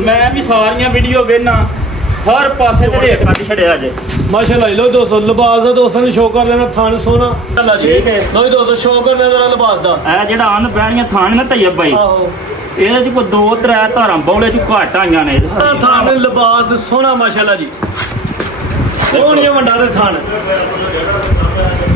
मैं भी सारियां वीडियो वेखना हर पासे ते रेट कट छड़िया जे माशाल्लाह लो दोस्तों लिबास दा दोस्तों ने शो कर लेना थान सोना अल्लाह जी ठीक है। लो दोस्तों शो करने जरा लिबास दा ए जेड़ा अन बैणियां थान ना तैयब भाई आहो ਇਹਦੇ ਚ ਕੋਈ 2-3 ਧਾਰਾਂ ਬੌਲੇ ਚ ਘੱਟ ਆਈਆਂ ਨੇ थान लिबास सोना माशाल्लाह जी सोनिया वंडा दे थान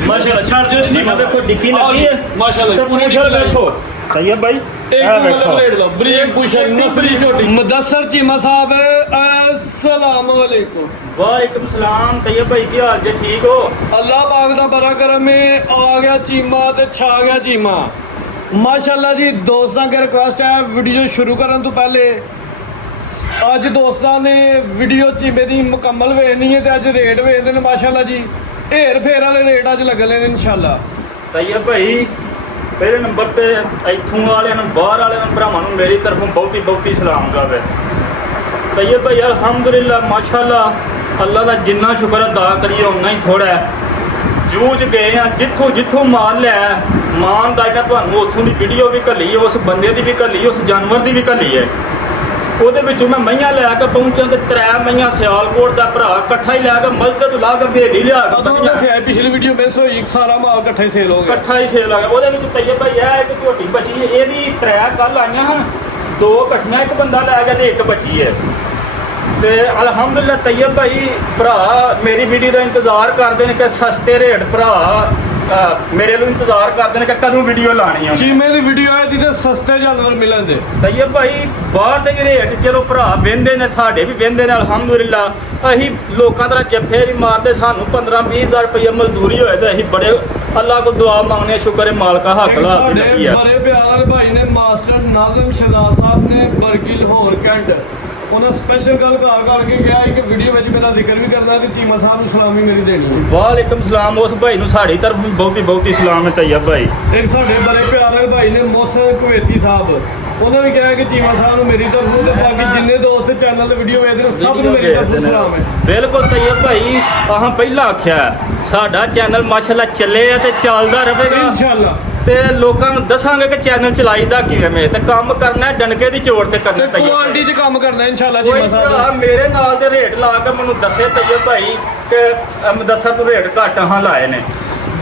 माशाल्लाह छाड़ दियो जी मैं देखो डिक्की लगी है माशाल्लाह तो पूरी डिक्की देखो तैयब भाई एक मतलब प्लेट लो ब्रीक पुशन नसरी छोटी मुदस्सर चीमा साहब अस्सलाम वालेकुम वालेकुम सलाम तैयब भाई की हाल जे ठीक हो अल्लाह पाक दा बड़ा करम है आ गया चीमा ते छा गया चीमा माशाल्लाह जी दोस्तों की रिक्वेस्ट है वीडियो शुरू करने तो पहले अज दोस्तों ने वीडियो चीमे की मुकम्मल वेखनी है तो अज रेट वेखते हैं माशाल्लाह जी हेर फेर वाले रेट अज लगने ने इंशाल्लाह तैयब भाई पहले नंबर ते इत्थों वाले बाहर वाले भरावां नूं मेरी तरफों बहुती बहुती सलाम जावे तैयब भाई अल्हम्दुलिल्लाह माशाल्लाह अल्लाह का जिन्ना शुक्र अदा करिए उन्ना ही थोड़ा है जूझ गए हैं जिथों जिथों माल लिया मान का ਜਿਹੜਾ ਤੁਹਾਨੂੰ ਉੱਥੋਂ ਦੀ ਵੀਡੀਓ ਵੀ ਘੱਲੀ ਉਸ ਬੰਦੇ ਦੀ ਵੀ ਘੱਲੀ ਉਸ ਜਾਨਵਰ ਦੀ ਵੀ ਘੱਲੀ ਹੈ ਉਹਦੇ ਵਿੱਚੋਂ ਮੈਂ ਮਈਆਂ ਲੈ ਕੇ ਪਹੁੰਚਾਂ ਤੇ 3 ਮਈਆਂ ਸਿਆਲਕੋਟ ਦਾ ਭਰਾ ਇਕੱਠਾ ਹੀ ਲੈ ਕੇ ਮਸਜਿਦ ਤੋਂ ਲਾ ਕੇ ਭੇਲੀ ਲਿਆ ਕੇ ਪਿਛਲੀ ਵੀਡੀਓ ਮਿਸ ਹੋਈ ਸਾਰਾ ਮਾਲ ਇਕੱਠਾ ਹੀ ਸੇਲ ਹੋ ਗਿਆ ਇਕੱਠਾ ਹੀ ਸੇਲ ਆ ਗਿਆ ਉਹਦੇ ਵਿੱਚ ਤੈਯਬ ਭਾਈ ਇਹ ਇੱਕ ਝੋਟੀ ਬਚੀ ਹੈ ਇਹਦੀ 3 ਕੱਲ ਆਈਆਂ ਹਨ 2 ਇਕੱਠੀਆਂ ਇੱਕ ਬੰਦਾ ਲੈ ਗਿਆ ਤੇ ਇੱਕ ਬਚੀ ਹੈ ਤੇ ਅਲਹਮਦੁਲਿਲਾ ਤੈਯਬ ਭਾਈ ਭਰਾ ਮੇਰੀ ਵੀਡੀਓ ਦਾ ਇੰਤਜ਼ਾਰ ਕਰਦੇ ਨੇ ਕਿ ਸਸਤੇ ਰੇਟ ਭਰਾ ਮੇਰੇ ਲਈ ਇੰਤਜ਼ਾਰ ਕਰਦੇ ਨੇ ਕਿ ਕਦੋਂ ਵੀਡੀਓ ਲਾਣੀ ਆ ਚੀਮੇ ਦੀ ਵੀਡੀਓ ਆਏ ਦੀ ਤੇ ਸਸਤੇ ਜਾਨਵਰ ਮਿਲਣਦੇ ਤੈਯਬ ਭਾਈ ਬਾਹਰ ਦੇ ਵੀ ਰੇਟ ਚਲੋ ਭਰਾ ਵਹਿੰਦੇ ਨੇ ਸਾਡੇ ਵੀ ਵਹਿੰਦੇ ਨੇ ਅਲਹਮਦੁਲਿਲਾ ਅਸੀਂ ਲੋਕਾਂ ਦਾ ਜੱਫੇ ਨਹੀਂ ਮਾਰਦੇ ਸਾਨੂੰ 15-20 ਹਜ਼ਾਰ ਰੁਪਏ ਮਜ਼ਦੂਰੀ ਹੋਏ ਤੇ ਅਸੀਂ ਬੜੇ ਅੱਲਾਹ ਕੋ ਦੁਆ ਮੰਗਨੇ ਸ਼ੁਕਰ ਹੈ ਮਾਲਕਾ ਹੱਕ ਲਾ ਦੇ ਸਾਡੇ ਬੜੇ ਪਿਆਰ ਵਾਲੇ ਭਾਈ ਨੇ ਮਾਸਟਰ ਨਾਜ਼ਮ ਸ਼ਹਜ਼ਾਦ ਸਾਹਿਬ ਨੇ ਬਰਕੀ ਲਾਹੌਰ ਕੈਂਟ ਉਹਨਾਂ ਸਪੈਸ਼ਲ ਗੱਲ ਕਰਕੇ ਕਿਹਾ ਕਿ ਵੀਡੀਓ ਵਿੱਚ ਮੇਰਾ ਜ਼ਿਕਰ ਵੀ ਕਰਨਾ ਤੇ ਚੀਮਾ ਸਾਹਿਬ ਨੂੰ ਸਲਾਮੀ ਮੇਰੀ ਦੇਣੀ ਹੈ ਵਾਲੇਕੁਮ ਸਲਾਮ ਉਸ ਭਾਈ ਨੂੰ ਸਾਡੀ ਤਰਫ ਬਹੁਤੀ ਬਹੁਤੀ ਸਲਾਮ ਹੈ ਤੈਯਬ ਭਾਈ ਇੱਕ ਸਾਡੇ ਬੜੇ ਪਿਆਰੇ ਭਾਈ ਨੇ ਮੋਹਸਨ ਕੁਵੈਤੀ ਸਾਹਿਬ ਉਹਨਾਂ ਨੇ ਕਿਹਾ ਕਿ ਚੀਮਾ ਸਾਹਿਬ ਨੂੰ ਮੇਰੀ ਤਰਫੋਂ ਤੇ ਬਾਕੀ ਜਿੰਨੇ ਦੋਸਤ ਚੈਨਲ ਤੇ ਵੀਡੀਓ ਵੇਖਦੇ ਨੇ ਸਭ ਨੂੰ ਮੇਰੀ ਤਰਫੋਂ ਸਲਾਮ ਹੈ ਬਿਲਕੁਲ ਤੈਯਬ ਭਾਈ ਆਹਾਂ ਪਹਿਲਾਂ ਆਖਿਆ ਸਾਡਾ ਚੈਨਲ ਮਾਸ਼ਾਅੱਲਾ ਚੱਲੇ ਆ ਤੇ ਚੱਲਦਾ ਰਹੇਗਾ ਇਨਸ਼ਾਅੱਲਾ ਤੇ ਲੋਕਾਂ ਨੂੰ ਦੱਸਾਂਗੇ ਕਿ ਚੈਨਲ ਚਲਾਈਦਾ ਕਿਵੇਂ ਤੇ ਕੰਮ ਕਰਨਾ ਡਨਕੇ ਦੀ ਚੋੜ ਤੇ ਕਰਨਾ ਤੈਯਬ ਕੁਆਲਿਟੀ 'ਚ ਕੰਮ ਕਰਨਾ ਇਨਸ਼ਾਅੱਲਾ ਕੋਈ ਚੀਮਾ ਸਾਹਿਬ ਭਰਾ ਮੇਰੇ ਨਾਲ ਤੇ ਰੇਟ ਲਾ ਕੇ ਮੈਨੂੰ ਦੱਸੇ ਤੈਯਬ ਭਾਈ ਕਿ ਮੁਦੱਸਰ ਤੋਂ ਰੇਟ ਘੱਟ ਹਾਂ ਲਾਏ ਨੇ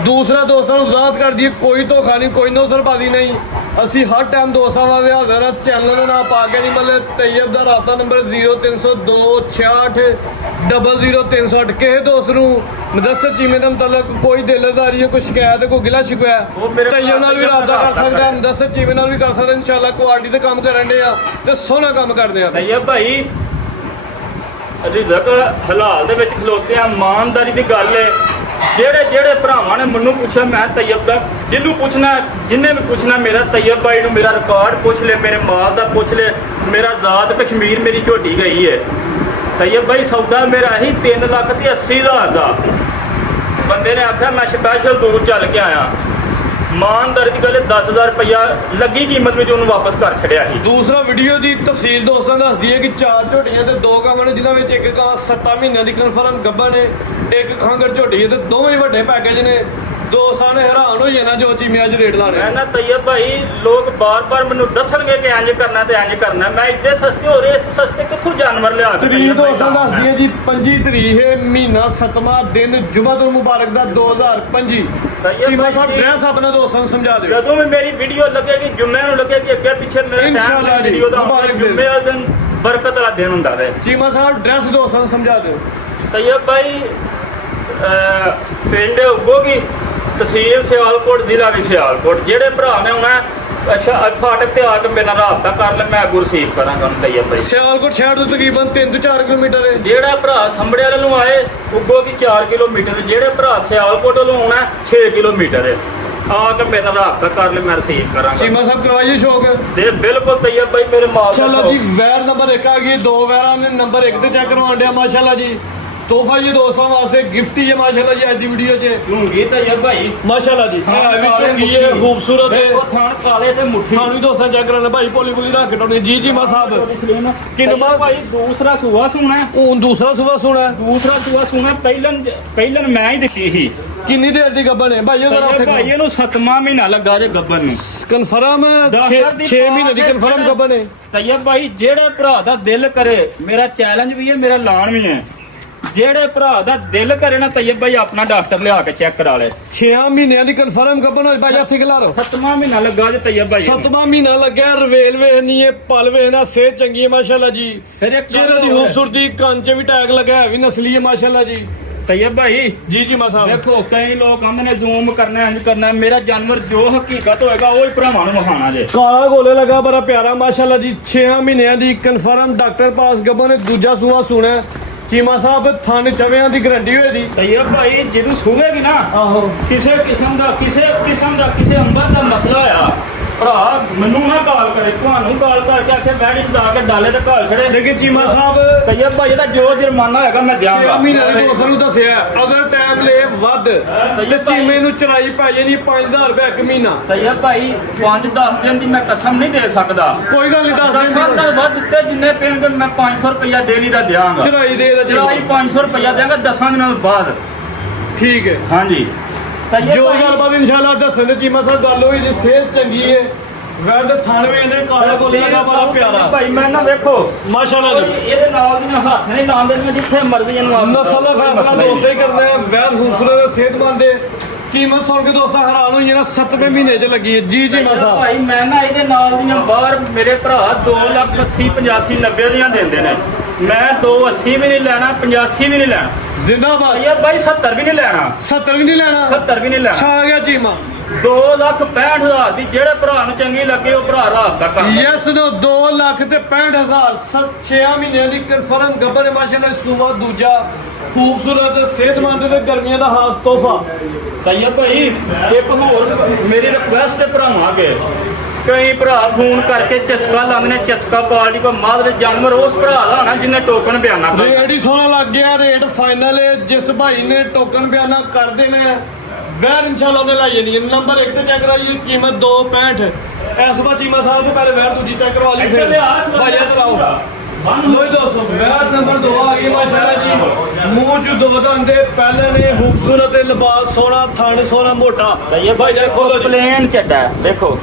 ਦੂਸਰਾ ਦੋਸਤਾਂ ਨੂੰ ਜ਼ਾਤ ਕਰ ਦਈਏ ਕੋਈ ਧੋਖਾ ਨਹੀਂ ਕੋਈ ਨੌਸਰਬਾਜ਼ੀ ਨਹੀਂ ਅਸੀਂ ਹਰ ਟਾਈਮ ਦੋਸਤਾਂ ਵਾਸਤੇ ਹਾਜ਼ਰ ਹਾਂ ਚੈਨਲ ਦਾ ਨਾਮ ਪਾ ਕੇ ਨਹੀਂ ਮਤਲਬ ਤੈਯਬ ਦਾ ਰਾਬਤਾ ਨੰਬਰ 0302 66 00308 ਕਿਸੇ ਦੋਸਤ ਨੂੰ ਮੁਦੱਸਰ ਚੀਮੇ ਦੇ ਮੁਤਲਕ ਕੋਈ ਦਿਲਦਾਰੀ ਹੈ ਕੋਈ ਸ਼ਿਕਾਇਤ ਹੈ ਕੋਈ ਗਿਲਾ ਸ਼ਿਕਵਾ ਹੈ ਤੈਯਬ ਨਾਲ ਵੀ ਰਾਬਤਾ ਕਰ ਸਕਦਾ ਮੁਦੱਸਰ ਚੀਮੇ ਨਾਲ ਵੀ ਕਰ ਸਕਦਾ ਇਨਸ਼ਾਅੱਲਾ ਕੁਆਲਿਟੀ ਤੇ ਕੰਮ ਕਰਨ ਦੇ ਆ ਤੇ ਸੋਹਣਾ ਕੰਮ ਕਰਦੇ ਆ ਤੈਯਬ ਭਾਈ ਰਿਜ਼ਕ ਹਲਾਲ ਦੇ ਵਿੱਚ ਖਲੋਤੇ ਆ ਇਮਾਨਦਾਰੀ ਦੀ ਗੱਲ ਹੈ ਜਿਹੜੇ ਭਰਾਵਾਂ ਨੇ ਮੈਨੂੰ ਪੁੱਛਿਆ ਮੈਂ ਤੈਯਬ ਦਾ ਜਿਹਨੂੰ ਪੁੱਛਣਾ ਜਿੰਨੇ ਵੀ ਪੁੱਛਣਾ ਮੇਰਾ ਤੈਯਬ ਭਾਈ ਨੂੰ ਮੇਰਾ ਰਿਕਾਰਡ ਪੁੱਛ ਲੈ ਮੇਰੇ ਮਾਲ ਦਾ ਪੁੱਛ ਲੈ ਮੇਰਾ ਜ਼ਾਤ ਕਸ਼ਮੀਰ ਮੇਰੀ ਝੋਟੀ ਗਈ ਹੈ ਤੈਯਬ ਭਾਈ ਸੌਦਾ ਮੇਰਾ ਹੀ 3,80,000 ਦਾ ਬੰਦੇ ਨੇ ਆਖਿਆ ਮੈਂ ਸਪੈਸ਼ਲ ਦੂਰ ਚੱਲ ਕੇ ਆਇਆ ਇਮਾਨਦਾਰੀ ਦੀ ਗੱਲ 10,000 ਰੁਪਇਆ ਲੱਗੀ ਕੀਮਤ ਵਿੱਚ ਉਹਨੂੰ ਵਾਪਸ ਕਰ ਛੱਡਿਆ ਸੀ ਦੂਸਰਾ ਵੀਡੀਓ ਦੀ ਤਫਸੀਲ ਦੋਸਤਾਂ ਦੱਸਦੀ ਹੈ ਕਿ 4 ਝੋਟੀਆਂ ਤੇ 2 ਗਾਵਾਂ ਨੇ ਜਿਨ੍ਹਾਂ ਵਿੱਚ ਇੱਕ ਗਾਂ 7 ਮਹੀਨਿਆਂ ਦੀ ਕਨਫਰਮ ਗੱਭਾ ਨੇ ਇੱਕ ਖਾਂਗਰ ਝੋਟੀ ਹੈ ਤੇ ਦੋਵੇਂ ਵੱਡੇ ਪੈਕੇਜ ਨੇ ਦੋਸਤਾਂ ਨੇ ਹੈਰਾਨ ਹੋ ਜਾਣਾ ਜੋ ਚੀਮੇ ਅੱਜ ਰੇਟ ਲਾ ਰਹੇ ਮੈਂ ਨਾ ਤੈਯਬ ਭਾਈ ਲੋਕ ਬਾਰ-ਬਾਰ ਮੈਨੂੰ ਦੱਸਣਗੇ ਕਿ ਇੰਜ ਕਰਨਾ ਤੇ ਇੰਜ ਕਰਨਾ ਮੈਂ ਇੱਡੇ ਸਸਤੇ ਹੋ ਰਹੇ ਇਸ ਸਸਤੇ ਕਿੱਥੋਂ ਜਾਨਵਰ ਲਿਆ ਕੇ ਤਰੀਕ ਦੋਸਤਾਂ ਦੱਸਦੀ ਹੈ ਜੀ 25 ਤਰੀਕ ਹੈ ਮਹੀਨਾ 7ਵਾਂ ਦਿਨ ਜੁਮਾਤੁਲ ਮੁਬਾਰਕ ਦਾ 2025 ਚੀਮਾ ਸਾਹਿਬ ਡਰੈਸ ਆਪਣਾ ਦੋਸਤਾਂ ਨੂੰ ਸਮਝਾ ਦਿਓ ਜਦੋਂ ਵੀ ਮੇਰੀ ਵੀਡੀਓ ਲੱਗੇਗੀ ਜੁਮੇ ਨੂੰ ਲੱਗੇਗੀ ਅੱਗੇ ਪਿੱਛੇ ਮੇਰੇ ਇਨਸ਼ਾਅੱਲਾ ਟਾਈਮ ਵੀਡੀਓ ਦਾ ਮੁਬਾਰਕ ਜੁਮੇ ਵਾਲੇ ਦਿਨ ਬਰਕਤ ਵਾਲਾ ਦਿਨ ਹੁੰਦਾ ਹੈ ਚੀਮਾ ਸਾਹਿਬ ਡਰੈਸ ਦੋਸਤਾਂ ਨੂੰ ਸਮਝਾ ਦਿਓ ਤੈਯਬ ਭਾਈ ਪਿੰਡ ਉਗੋਗੀ ਤਹਿਸੀਲ ਸਿਆਲਕੋਟ ਜ਼ਿਲ੍ਹਾ ਵੀ ਸਿਆਲਕੋਟ ਜਿਹੜੇ ਭਰਾ ਨੇ ਆਉਣਾ ਅੱਛਾ ਫਾਟਕ ਤੇ ਆ ਕੇ ਮੇਰੇ ਨਾਲ ਰਾਬਤਾ ਕਰ ਲੈ ਮੈਂ ਅੱਗੋਂ ਰਿਸੀਵ ਕਰਾਂਗਾ ਉਹਨੂੰ ਤੈਯਬ ਭਾਈ ਸਿਆਲਕੋਟ ਸ਼ਹਿਰ ਤੋਂ ਤਕਰੀਬਨ 3 ਤੋਂ 4 ਕਿਲੋਮੀਟਰ ਹੈ ਜਿਹੜਾ ਭਰਾ ਸੰਭੜੇ ਵਾਲੇ ਨੂੰ ਆਏ ਉਗੋਗੀ 4 ਕਿਲੋਮੀਟਰ ਜਿਹੜੇ ਭਰਾ ਸਿਆਲਕੋਟ ਵੱਲੋਂ ਆਉਣਾ 6 ਕਿਲੋਮੀਟਰ ਹੈ ਆ ਕੇ ਮੇਰੇ ਨਾਲ ਰਾਬਤਾ ਕਰ ਲੈ ਮੈਂ ਰਿਸੀਵ ਕਰਾਂਗਾ ਚੀਮਾ ਸਾਹਿਬ ਕਰਵਾਈਏ ਸ਼ੌਕ ਦੇ ਬਿਲਕੁਲ ਤੈਯਬ ਭਾਈ ਮੇਰੇ ਮਾਲ ਦਾ ਚਲੋ ਜੀ ਵੈਰ ਨੰਬਰ 1 ਆ ਗਈ 2 ਵੈਰਾਂ ਨੇ ਨੰਬਰ 1 ਤੇ ਚੈੱਕ ਕਰਵਾਉਣ ਡਿਆ ਮਾਸ਼ਾਅੱਲਾ ਜੀ ਤੋਹਫਾ ਇਹ ਦੋਸਤਾਂ ਵਾਸਤੇ ਗਿਫਟ ਹੀ ਹੈ ਮਾਸ਼ਾਅੱਲਾ ਜੀ ਅੱਜ ਦੀ ਵੀਡੀਓ 'ਚ ਝੂੰਗੀ ਤਈਅਬ ਭਾਈ ਮਾਸ਼ਾਅੱਲਾ ਜੀ ਹੈ ਵੀ ਚੰਗੀ ਹੈ ਖੂਬਸੂਰਤ ਹੈ ਦੇਖੋ ਥਾਣ ਕਾਲੇ ਤੇ ਮੁੱਠੀ ਸਾਨੂੰ ਵੀ ਦੋਸਤਾਂ ਚੈੱਕ ਕਰਨਾ ਭਾਈ ਪੋਲੀ ਪੋਲੀ ਰੱਖ ਕੇ ਟੋਨੇ ਜੀ ਮਾ ਸਾਹਿਬ ਕਿੰਨਾ ਭਾਈ ਦੂਸਰਾ ਸੂਆ ਸੁਣਾ ਹੁਣ ਦੂਸਰਾ ਸੁਬਾ ਸੁਣਾ ਦੂਸਰਾ ਸੂਆ ਸੁਣਾ ਪਹਿਲਨ ਮੈਂ ਹੀ ਦਿੱਤੀ ਸੀ ਕਿੰਨੀ ਦੇਰ ਦੀ ਗੱਬਨ ਹੈ ਭਾਈ ਉਹਦਾ ਤਈਅਬ ਭਾਈ ਇਹਨੂੰ 7ਵਾਂ ਮਹੀਨਾ ਲੱਗਾ ਜੇ ਗੱਬਨ ਨੂੰ ਕਨਫਰਮ 6 ਮਹੀਨੇ ਦੀ ਕਨਫਰਮ ਗੱਬਨ ਹੈ ਤਈਅਬ ਭਾਈ ਜਿਹੜੇ ਭਰਾ ਦਾ ਦਿਲ ਕਰੇ ਮੇਰਾ ਚੈਲੰਜ ਵੀ ਹੈ ਮੇਰਾ ਲਾਣ ਵੀ ਹੈ ਜਿਹੜੇ ਭਰਾ ਦਾ ਦਿਲ ਕਰੇ ਨਾ ਤਈਅਬ ਭਾਈ ਆਪਣਾ ਡਾਕਟਰ ਲਿਆ ਕੇ ਚੈੱਕ ਕਰਾ ਲੈ 6 ਮਹੀਨਿਆਂ ਦੀ ਕਨਫਰਮ ਗੱਬਨ ਹੋਈ ਭਾਈ ਹੱਥ ਖਿਲਾ ਰੋ 7ਵਾਂ ਮਹੀਨਾ ਲੱਗਾ ਜੇ ਤਈਅਬ ਭਾਈ 7ਵਾਂ ਮਹੀਨਾ ਲੱਗਿਆ ਰਵੇਲ ਵੇਖਣੀ ਹੈ ਪਲ ਵੇਖਣਾ ਸਿਹਤ ਚੰਗੀ ਹੈ ਮਾਸ਼ਾਅੱਲਾ ਜੀ ਫਿਰ ਇੱਕ ਚਿਹਰੇ ਦੀ ਖੂਬਸੂਰਤੀ ਕੰਨ 'ਚ ਵੀ ਟੈਗ ਲੱਗਾ ਹੈ ਵੀ ਨਸਲੀ ਹੈ ਮਾਸ਼ਾਅੱਲਾ ਜੀ ਤਈਅਬ ਭਾਈ ਜੀ ਮਾ ਸਾਹਿਬ ਦੇਖੋ ਕਈ ਲੋਕ ਕਹਿੰਦੇ ਨੇ ਜ਼ੂਮ ਕਰਨਾ ਇੰਜ ਕਰਨਾ ਮੇਰਾ ਜਾਨਵਰ ਜੋ ਹਕੀਕਤ ਹੋਏਗਾ ਉਹ ਹੀ ਭਰਾਵਾਂ ਨੂੰ ਵਿਖਾਣਾ ਜੇ ਕਾਲਾ ਗੋਲੇ ਲਗਾ ਬੜਾ ਪਿਆਰਾ ਮਾਸ਼ਾਅੱਲਾ ਜੀ 6 ਮਹੀਨਿਆਂ ਦੀ ਕਨਫਰਮ ਡਾਕਟਰ ਪਾਸ ਗੱਬਨ ਨੇ ਦੂਜਾ ਸੂਆ ਸੁਣਿਆ ਚੀਮਾ ਸਾਹਿਬ ਥਣ ਚਵਿਆਂ ਦੀ ਗਰੰਟੀ ਹੋਏ ਦੀ ਤਈਅਬ ਭਾਈ ਜਦੋਂ ਸੁਵੇਗੀ ਨਾ ਆਹੋ ਕਿਸੇ ਕਿਸਮ ਦਾ ਕਿਸੇ ਅੰਦਰ ਦਾ ਮਸਲਾ ਆ ਭਰਾ ਮੈਨੂੰ ਨਾ ਕਾਲ ਕਰੇ ਤੁਹਾਨੂੰ ਕਾਲ ਕਰਕੇ ਆਖੇ ਬੈਠ ਜਾ ਕੇ ਡਾਲੇ ਤੇ ਘਾਲ ਖੜੇ ਲੇਕਿਨ ਚੀਮਾ ਸਾਹਿਬ ਤਈਅਬ ਭਾਈ ਦਾ ਜੋ ਜੁਰਮਾਨਾ ਹੋਏਗਾ ਮੈਂ 6 ਦਿਆਂਗਾ ਮਹੀਨਿਆਂ ਦੀ ਦੋਸਤਾਂ ਨੂੰ ਦੱਸਿਆ ਅਗਰ ਟਾਈਮ ਲੇ ਵੱਧ ਤੇ ਚੀਮੇ ਨੂੰ ਚਰਾਈ ਪੈ ਜਾਣੀ 5000 ਰੁਪਏ ਇੱਕ ਮਹੀਨਾ ਤਈਅਬ ਭਾਈ 5-10 ਦਿਨ ਦੀ ਮੈਂ ਕਸਮ ਨਹੀਂ ਦੇ ਸਕਦਾ ਕੋਈ ਗੱਲ ਨਹੀਂ ਦੱਸ ਦਸਾਂ ਨਾਲ ਵੱਧ ਦਿੱਤੇ ਜਿੰਨੇ ਪੈਣਗੇ ਮੈਂ 500 ਰੁਪਇਆ ਡੇਲੀ ਦਾ ਦਿਆਂਗਾ ਚਰਾਈ ਦੇ ਦਾ ਚਰਾਈ 500 ਰੁਪਇਆ ਦਿਆਂਗਾ 10 ਦਿਨਾਂ ਬਾਅਦ ਠੀਕ ਹੈ ਹਾਂਜੀ ਤਈਅਬ ਜੋ ਭਾਈ ਗੱਲਬਾਤ ਇਨਸ਼ਾਅੱਲਾ ਦੱਸਣ ਦੇ ਚੀਮਾ ਸਾਹਿਬ ਗੱਲ ਹੋਈ ਜੇ ਸਿਹਤ ਚੰਗੀ ਹੈ ਵੈਦ ਥਾਣਵੇਂ ਇਹਨੇ ਕਾਲਾ ਗੋਲੇ ਦਾ ਬੜਾ ਪਿਆਰਾ ਭਾਈ ਮੈਂ ਨਾ ਵੇਖੋ ਮਾਸ਼ਾਅੱਲਾ ਜੀ ਇਹਦੇ ਨਾਲ ਦੀਆਂ ਹੱਥ ਨਹੀਂ ਲਾਉਂਦੇ ਨੇ ਜਿੱਥੇ ਮਰਜ਼ੀ ਇਹਨੂੰ ਆਪ ਨਸਲ ਦਾ ਫੈਸਲਾ ਦੋਸਤਾਂ ਹੀ ਕਰਨਾ ਹੈ ਵੈਦ ਖੂਬਸੂਰਤ ਸਿਹਤਮੰਦ ਹੈ ਕੀਮਤ ਸੁਣ ਕੇ ਦੋਸਤਾਂ ਹੈਰਾਨ ਹੋਈ ਜਿਹੜਾ 7ਵੇਂ ਮਹੀਨੇ 'ਚ ਲੱਗੀ ਹੈ ਜੀ ਮਾ ਸਾਹਿਬ ਭਾਈ ਮੈਂ ਨਾ ਇਹਦੇ ਨਾਲ ਦੀਆਂ ਬਾਹਰ ਮੇਰੇ ਭਰਾ 2,80,85 85 90 ਦੀਆਂ ਦਿੰਦੇ ਨੇ ਮੈਂ 280 ਵੀ ਨਹੀਂ ਲੈਣਾ 85 ਵੀ ਨਹੀਂ ਲੈਣਾ ਜ਼ਿੰਦਾਬਾਦ ਇਹ ਭਾਈ 70 ਵੀ ਨਹੀਂ ਲੈਣਾ 70 ਵੀ ਨਹੀਂ ਲੈਣਾ 70 ਵੀ ਨਹੀਂ ਲੈਣਾ ਛਾ ਗਿਆ ਚੀਮਾ 2,65,000 ਦੀ ਜਿਹੜੇ ਭਰਾ ਨੂੰ ਚੰਗੀ ਲੱਗੇ ਉਹ ਭਰਾ ਰਾਬਤਾ ਕਰ ਯੈਸ ਦੋ 2,65,000 6 ਮਹੀਨਿਆਂ ਦੀ ਕਨਫਰਮ ਗੱਬਰ ਮਾਸ਼ਾਅੱਲਾ ਸੂਬਾ ਦੂਜਾ ਖੂਬਸੂਰਤ ਸਿਹਤਮੰਦ ਤੇ ਗਰਮੀਆਂ ਦਾ ਖਾਸ ਤੋਹਫਾ ਤਈਅਬ ਭਾਈ ਇੱਕ ਹੋਰ ਮੇਰੀ ਰਿਕੁਐਸਟ ਹੈ ਭਰਾਵਾਂ ਅੱਗੇ ਕਈ ਭਰਾ ਫੋਨ ਕਰਕੇ ਚਸਕਾ ਲਾਉਂਦੇ ਨੇ ਚਸਕਾ ਪਾਰਟੀ ਕੋ ਮਾਦਰੇ ਜਾਨਵਰ ਉਸ ਭਰਾ ਦਾ ਹੋਣਾ ਜਿਹਨੇ ਟੋਕਨ ਬਿਆਨਾ ਕਰ ਰੇਟ ਹੀ ਸੋਹਣਾ ਲੱਗ ਗਿਆ ਰੇਟ ਫਾਈਨਲ ਹੈ ਜਿਸ ਭਾਈ ਨੇ ਟੋਕਨ ਬਿਆਨਾ ਕਰ ਦੇਣਾ ਵੈਰ ਇਨਸ਼ਾਅੱਲਾ ਉਹਨੇ ਲਾਈ ਜਾਣੀ ਹੈ ਨੰਬਰ 1 ਤੇ ਚੈੱਕ ਕਰਾਈਏ ਕੀਮਤ 265 ਇਸ ਵਾਰ ਚੀਮਾ ਸਾਹਿਬ ਤੋਂ ਪਹਿਲੇ ਵੈਰ ਦੂਜੀ ਚੈੱਕ ਕਰਵਾ ਲਈ ਫਿਰ ਭਾਈ ਇੱਧਰ ਆਓ ਲੋਈ ਦੋਸਤੋ ਵੈਰ ਨੰਬਰ 2 ਆ ਗਈ ਮਾਸ਼ਾਅੱਲਾ ਜੀ ਮੂੰਹ ਚ ਦੋ ਦੰਦ ਦੇ ਪਹਿਲੇ ਨੇ ਖੂਬਸੂਰਤ ਤੇ ਲਿਬਾਸ ਸੋਹਣਾ ਥਣ ਸੋਹਣਾ ਮੋਟਾ ਤਈਅਬ ਭਾਈ ਦੇਖੋ ਪਲੇਨ ਚੱਡਾ ਹੈ, ਦੇਖੋ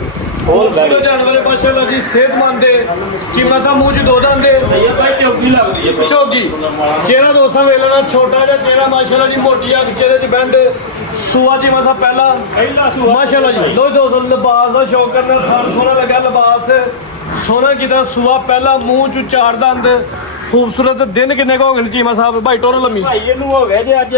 ਖੂਬਸੂਰਤ ਜਾਨਵਰ ਮਾਸ਼ਾਅੱਲਾ ਜੀ ਸਿਹਤਮੰਦ ਦੇ ਚੀਮਾ ਸਾਹਿਬ ਮੂੰਹ ਚ ਦੋ ਦੰਦ ਦੇ ਤਈਅਬ ਭਾਈ ਚੌਕੀ ਲੱਗਦੀ ਹੈ ਚੌਗੀ ਚਿਹਰਾ ਦੋਸਤਾਂ ਵੇਲੇ ਦਾ ਛੋਟਾ ਜਿਹਾ ਚਿਹਰਾ ਮਾਸ਼ਾਅੱਲਾ ਜੀ ਮੋਟੀ ਅੱਖ ਚਿਹਰੇ 'ਚ ਬੈਂਡ ਸੂਆ ਜੀ ਮਸਾ ਪਹਿਲਾ ਸੂਆ ਮਾਸ਼ਾਅੱਲਾ ਜੀ ਲੋ ਦੋਸਤੋ ਲਿਬਾਸ ਦਾ ਸ਼ੌਕ ਕਰਨਾ ਖਾਣ ਸੋਹਣਾ ਲੱਗਾ ਲਿਬਾਸ ਸੋਹਣਾ ਕੀਤਾ ਸੂਆ ਪਹਿਲਾ ਮੂੰਹ 'ਚ ਚਾਰ ਦੰਦ ਖੂਬਸੂਰਤ ਦਿਨ ਕਿੰਨੇ ਕੁ ਹੋ ਗਏ ਨੇ ਚੀਮਾ ਸਾਹਿਬ ਭਾਈ ਟੋਰ ਲੰਮੀ ਭਾਈ ਇਹਨੂੰ ਹੋ ਗਏ ਜੇ ਅੱਜ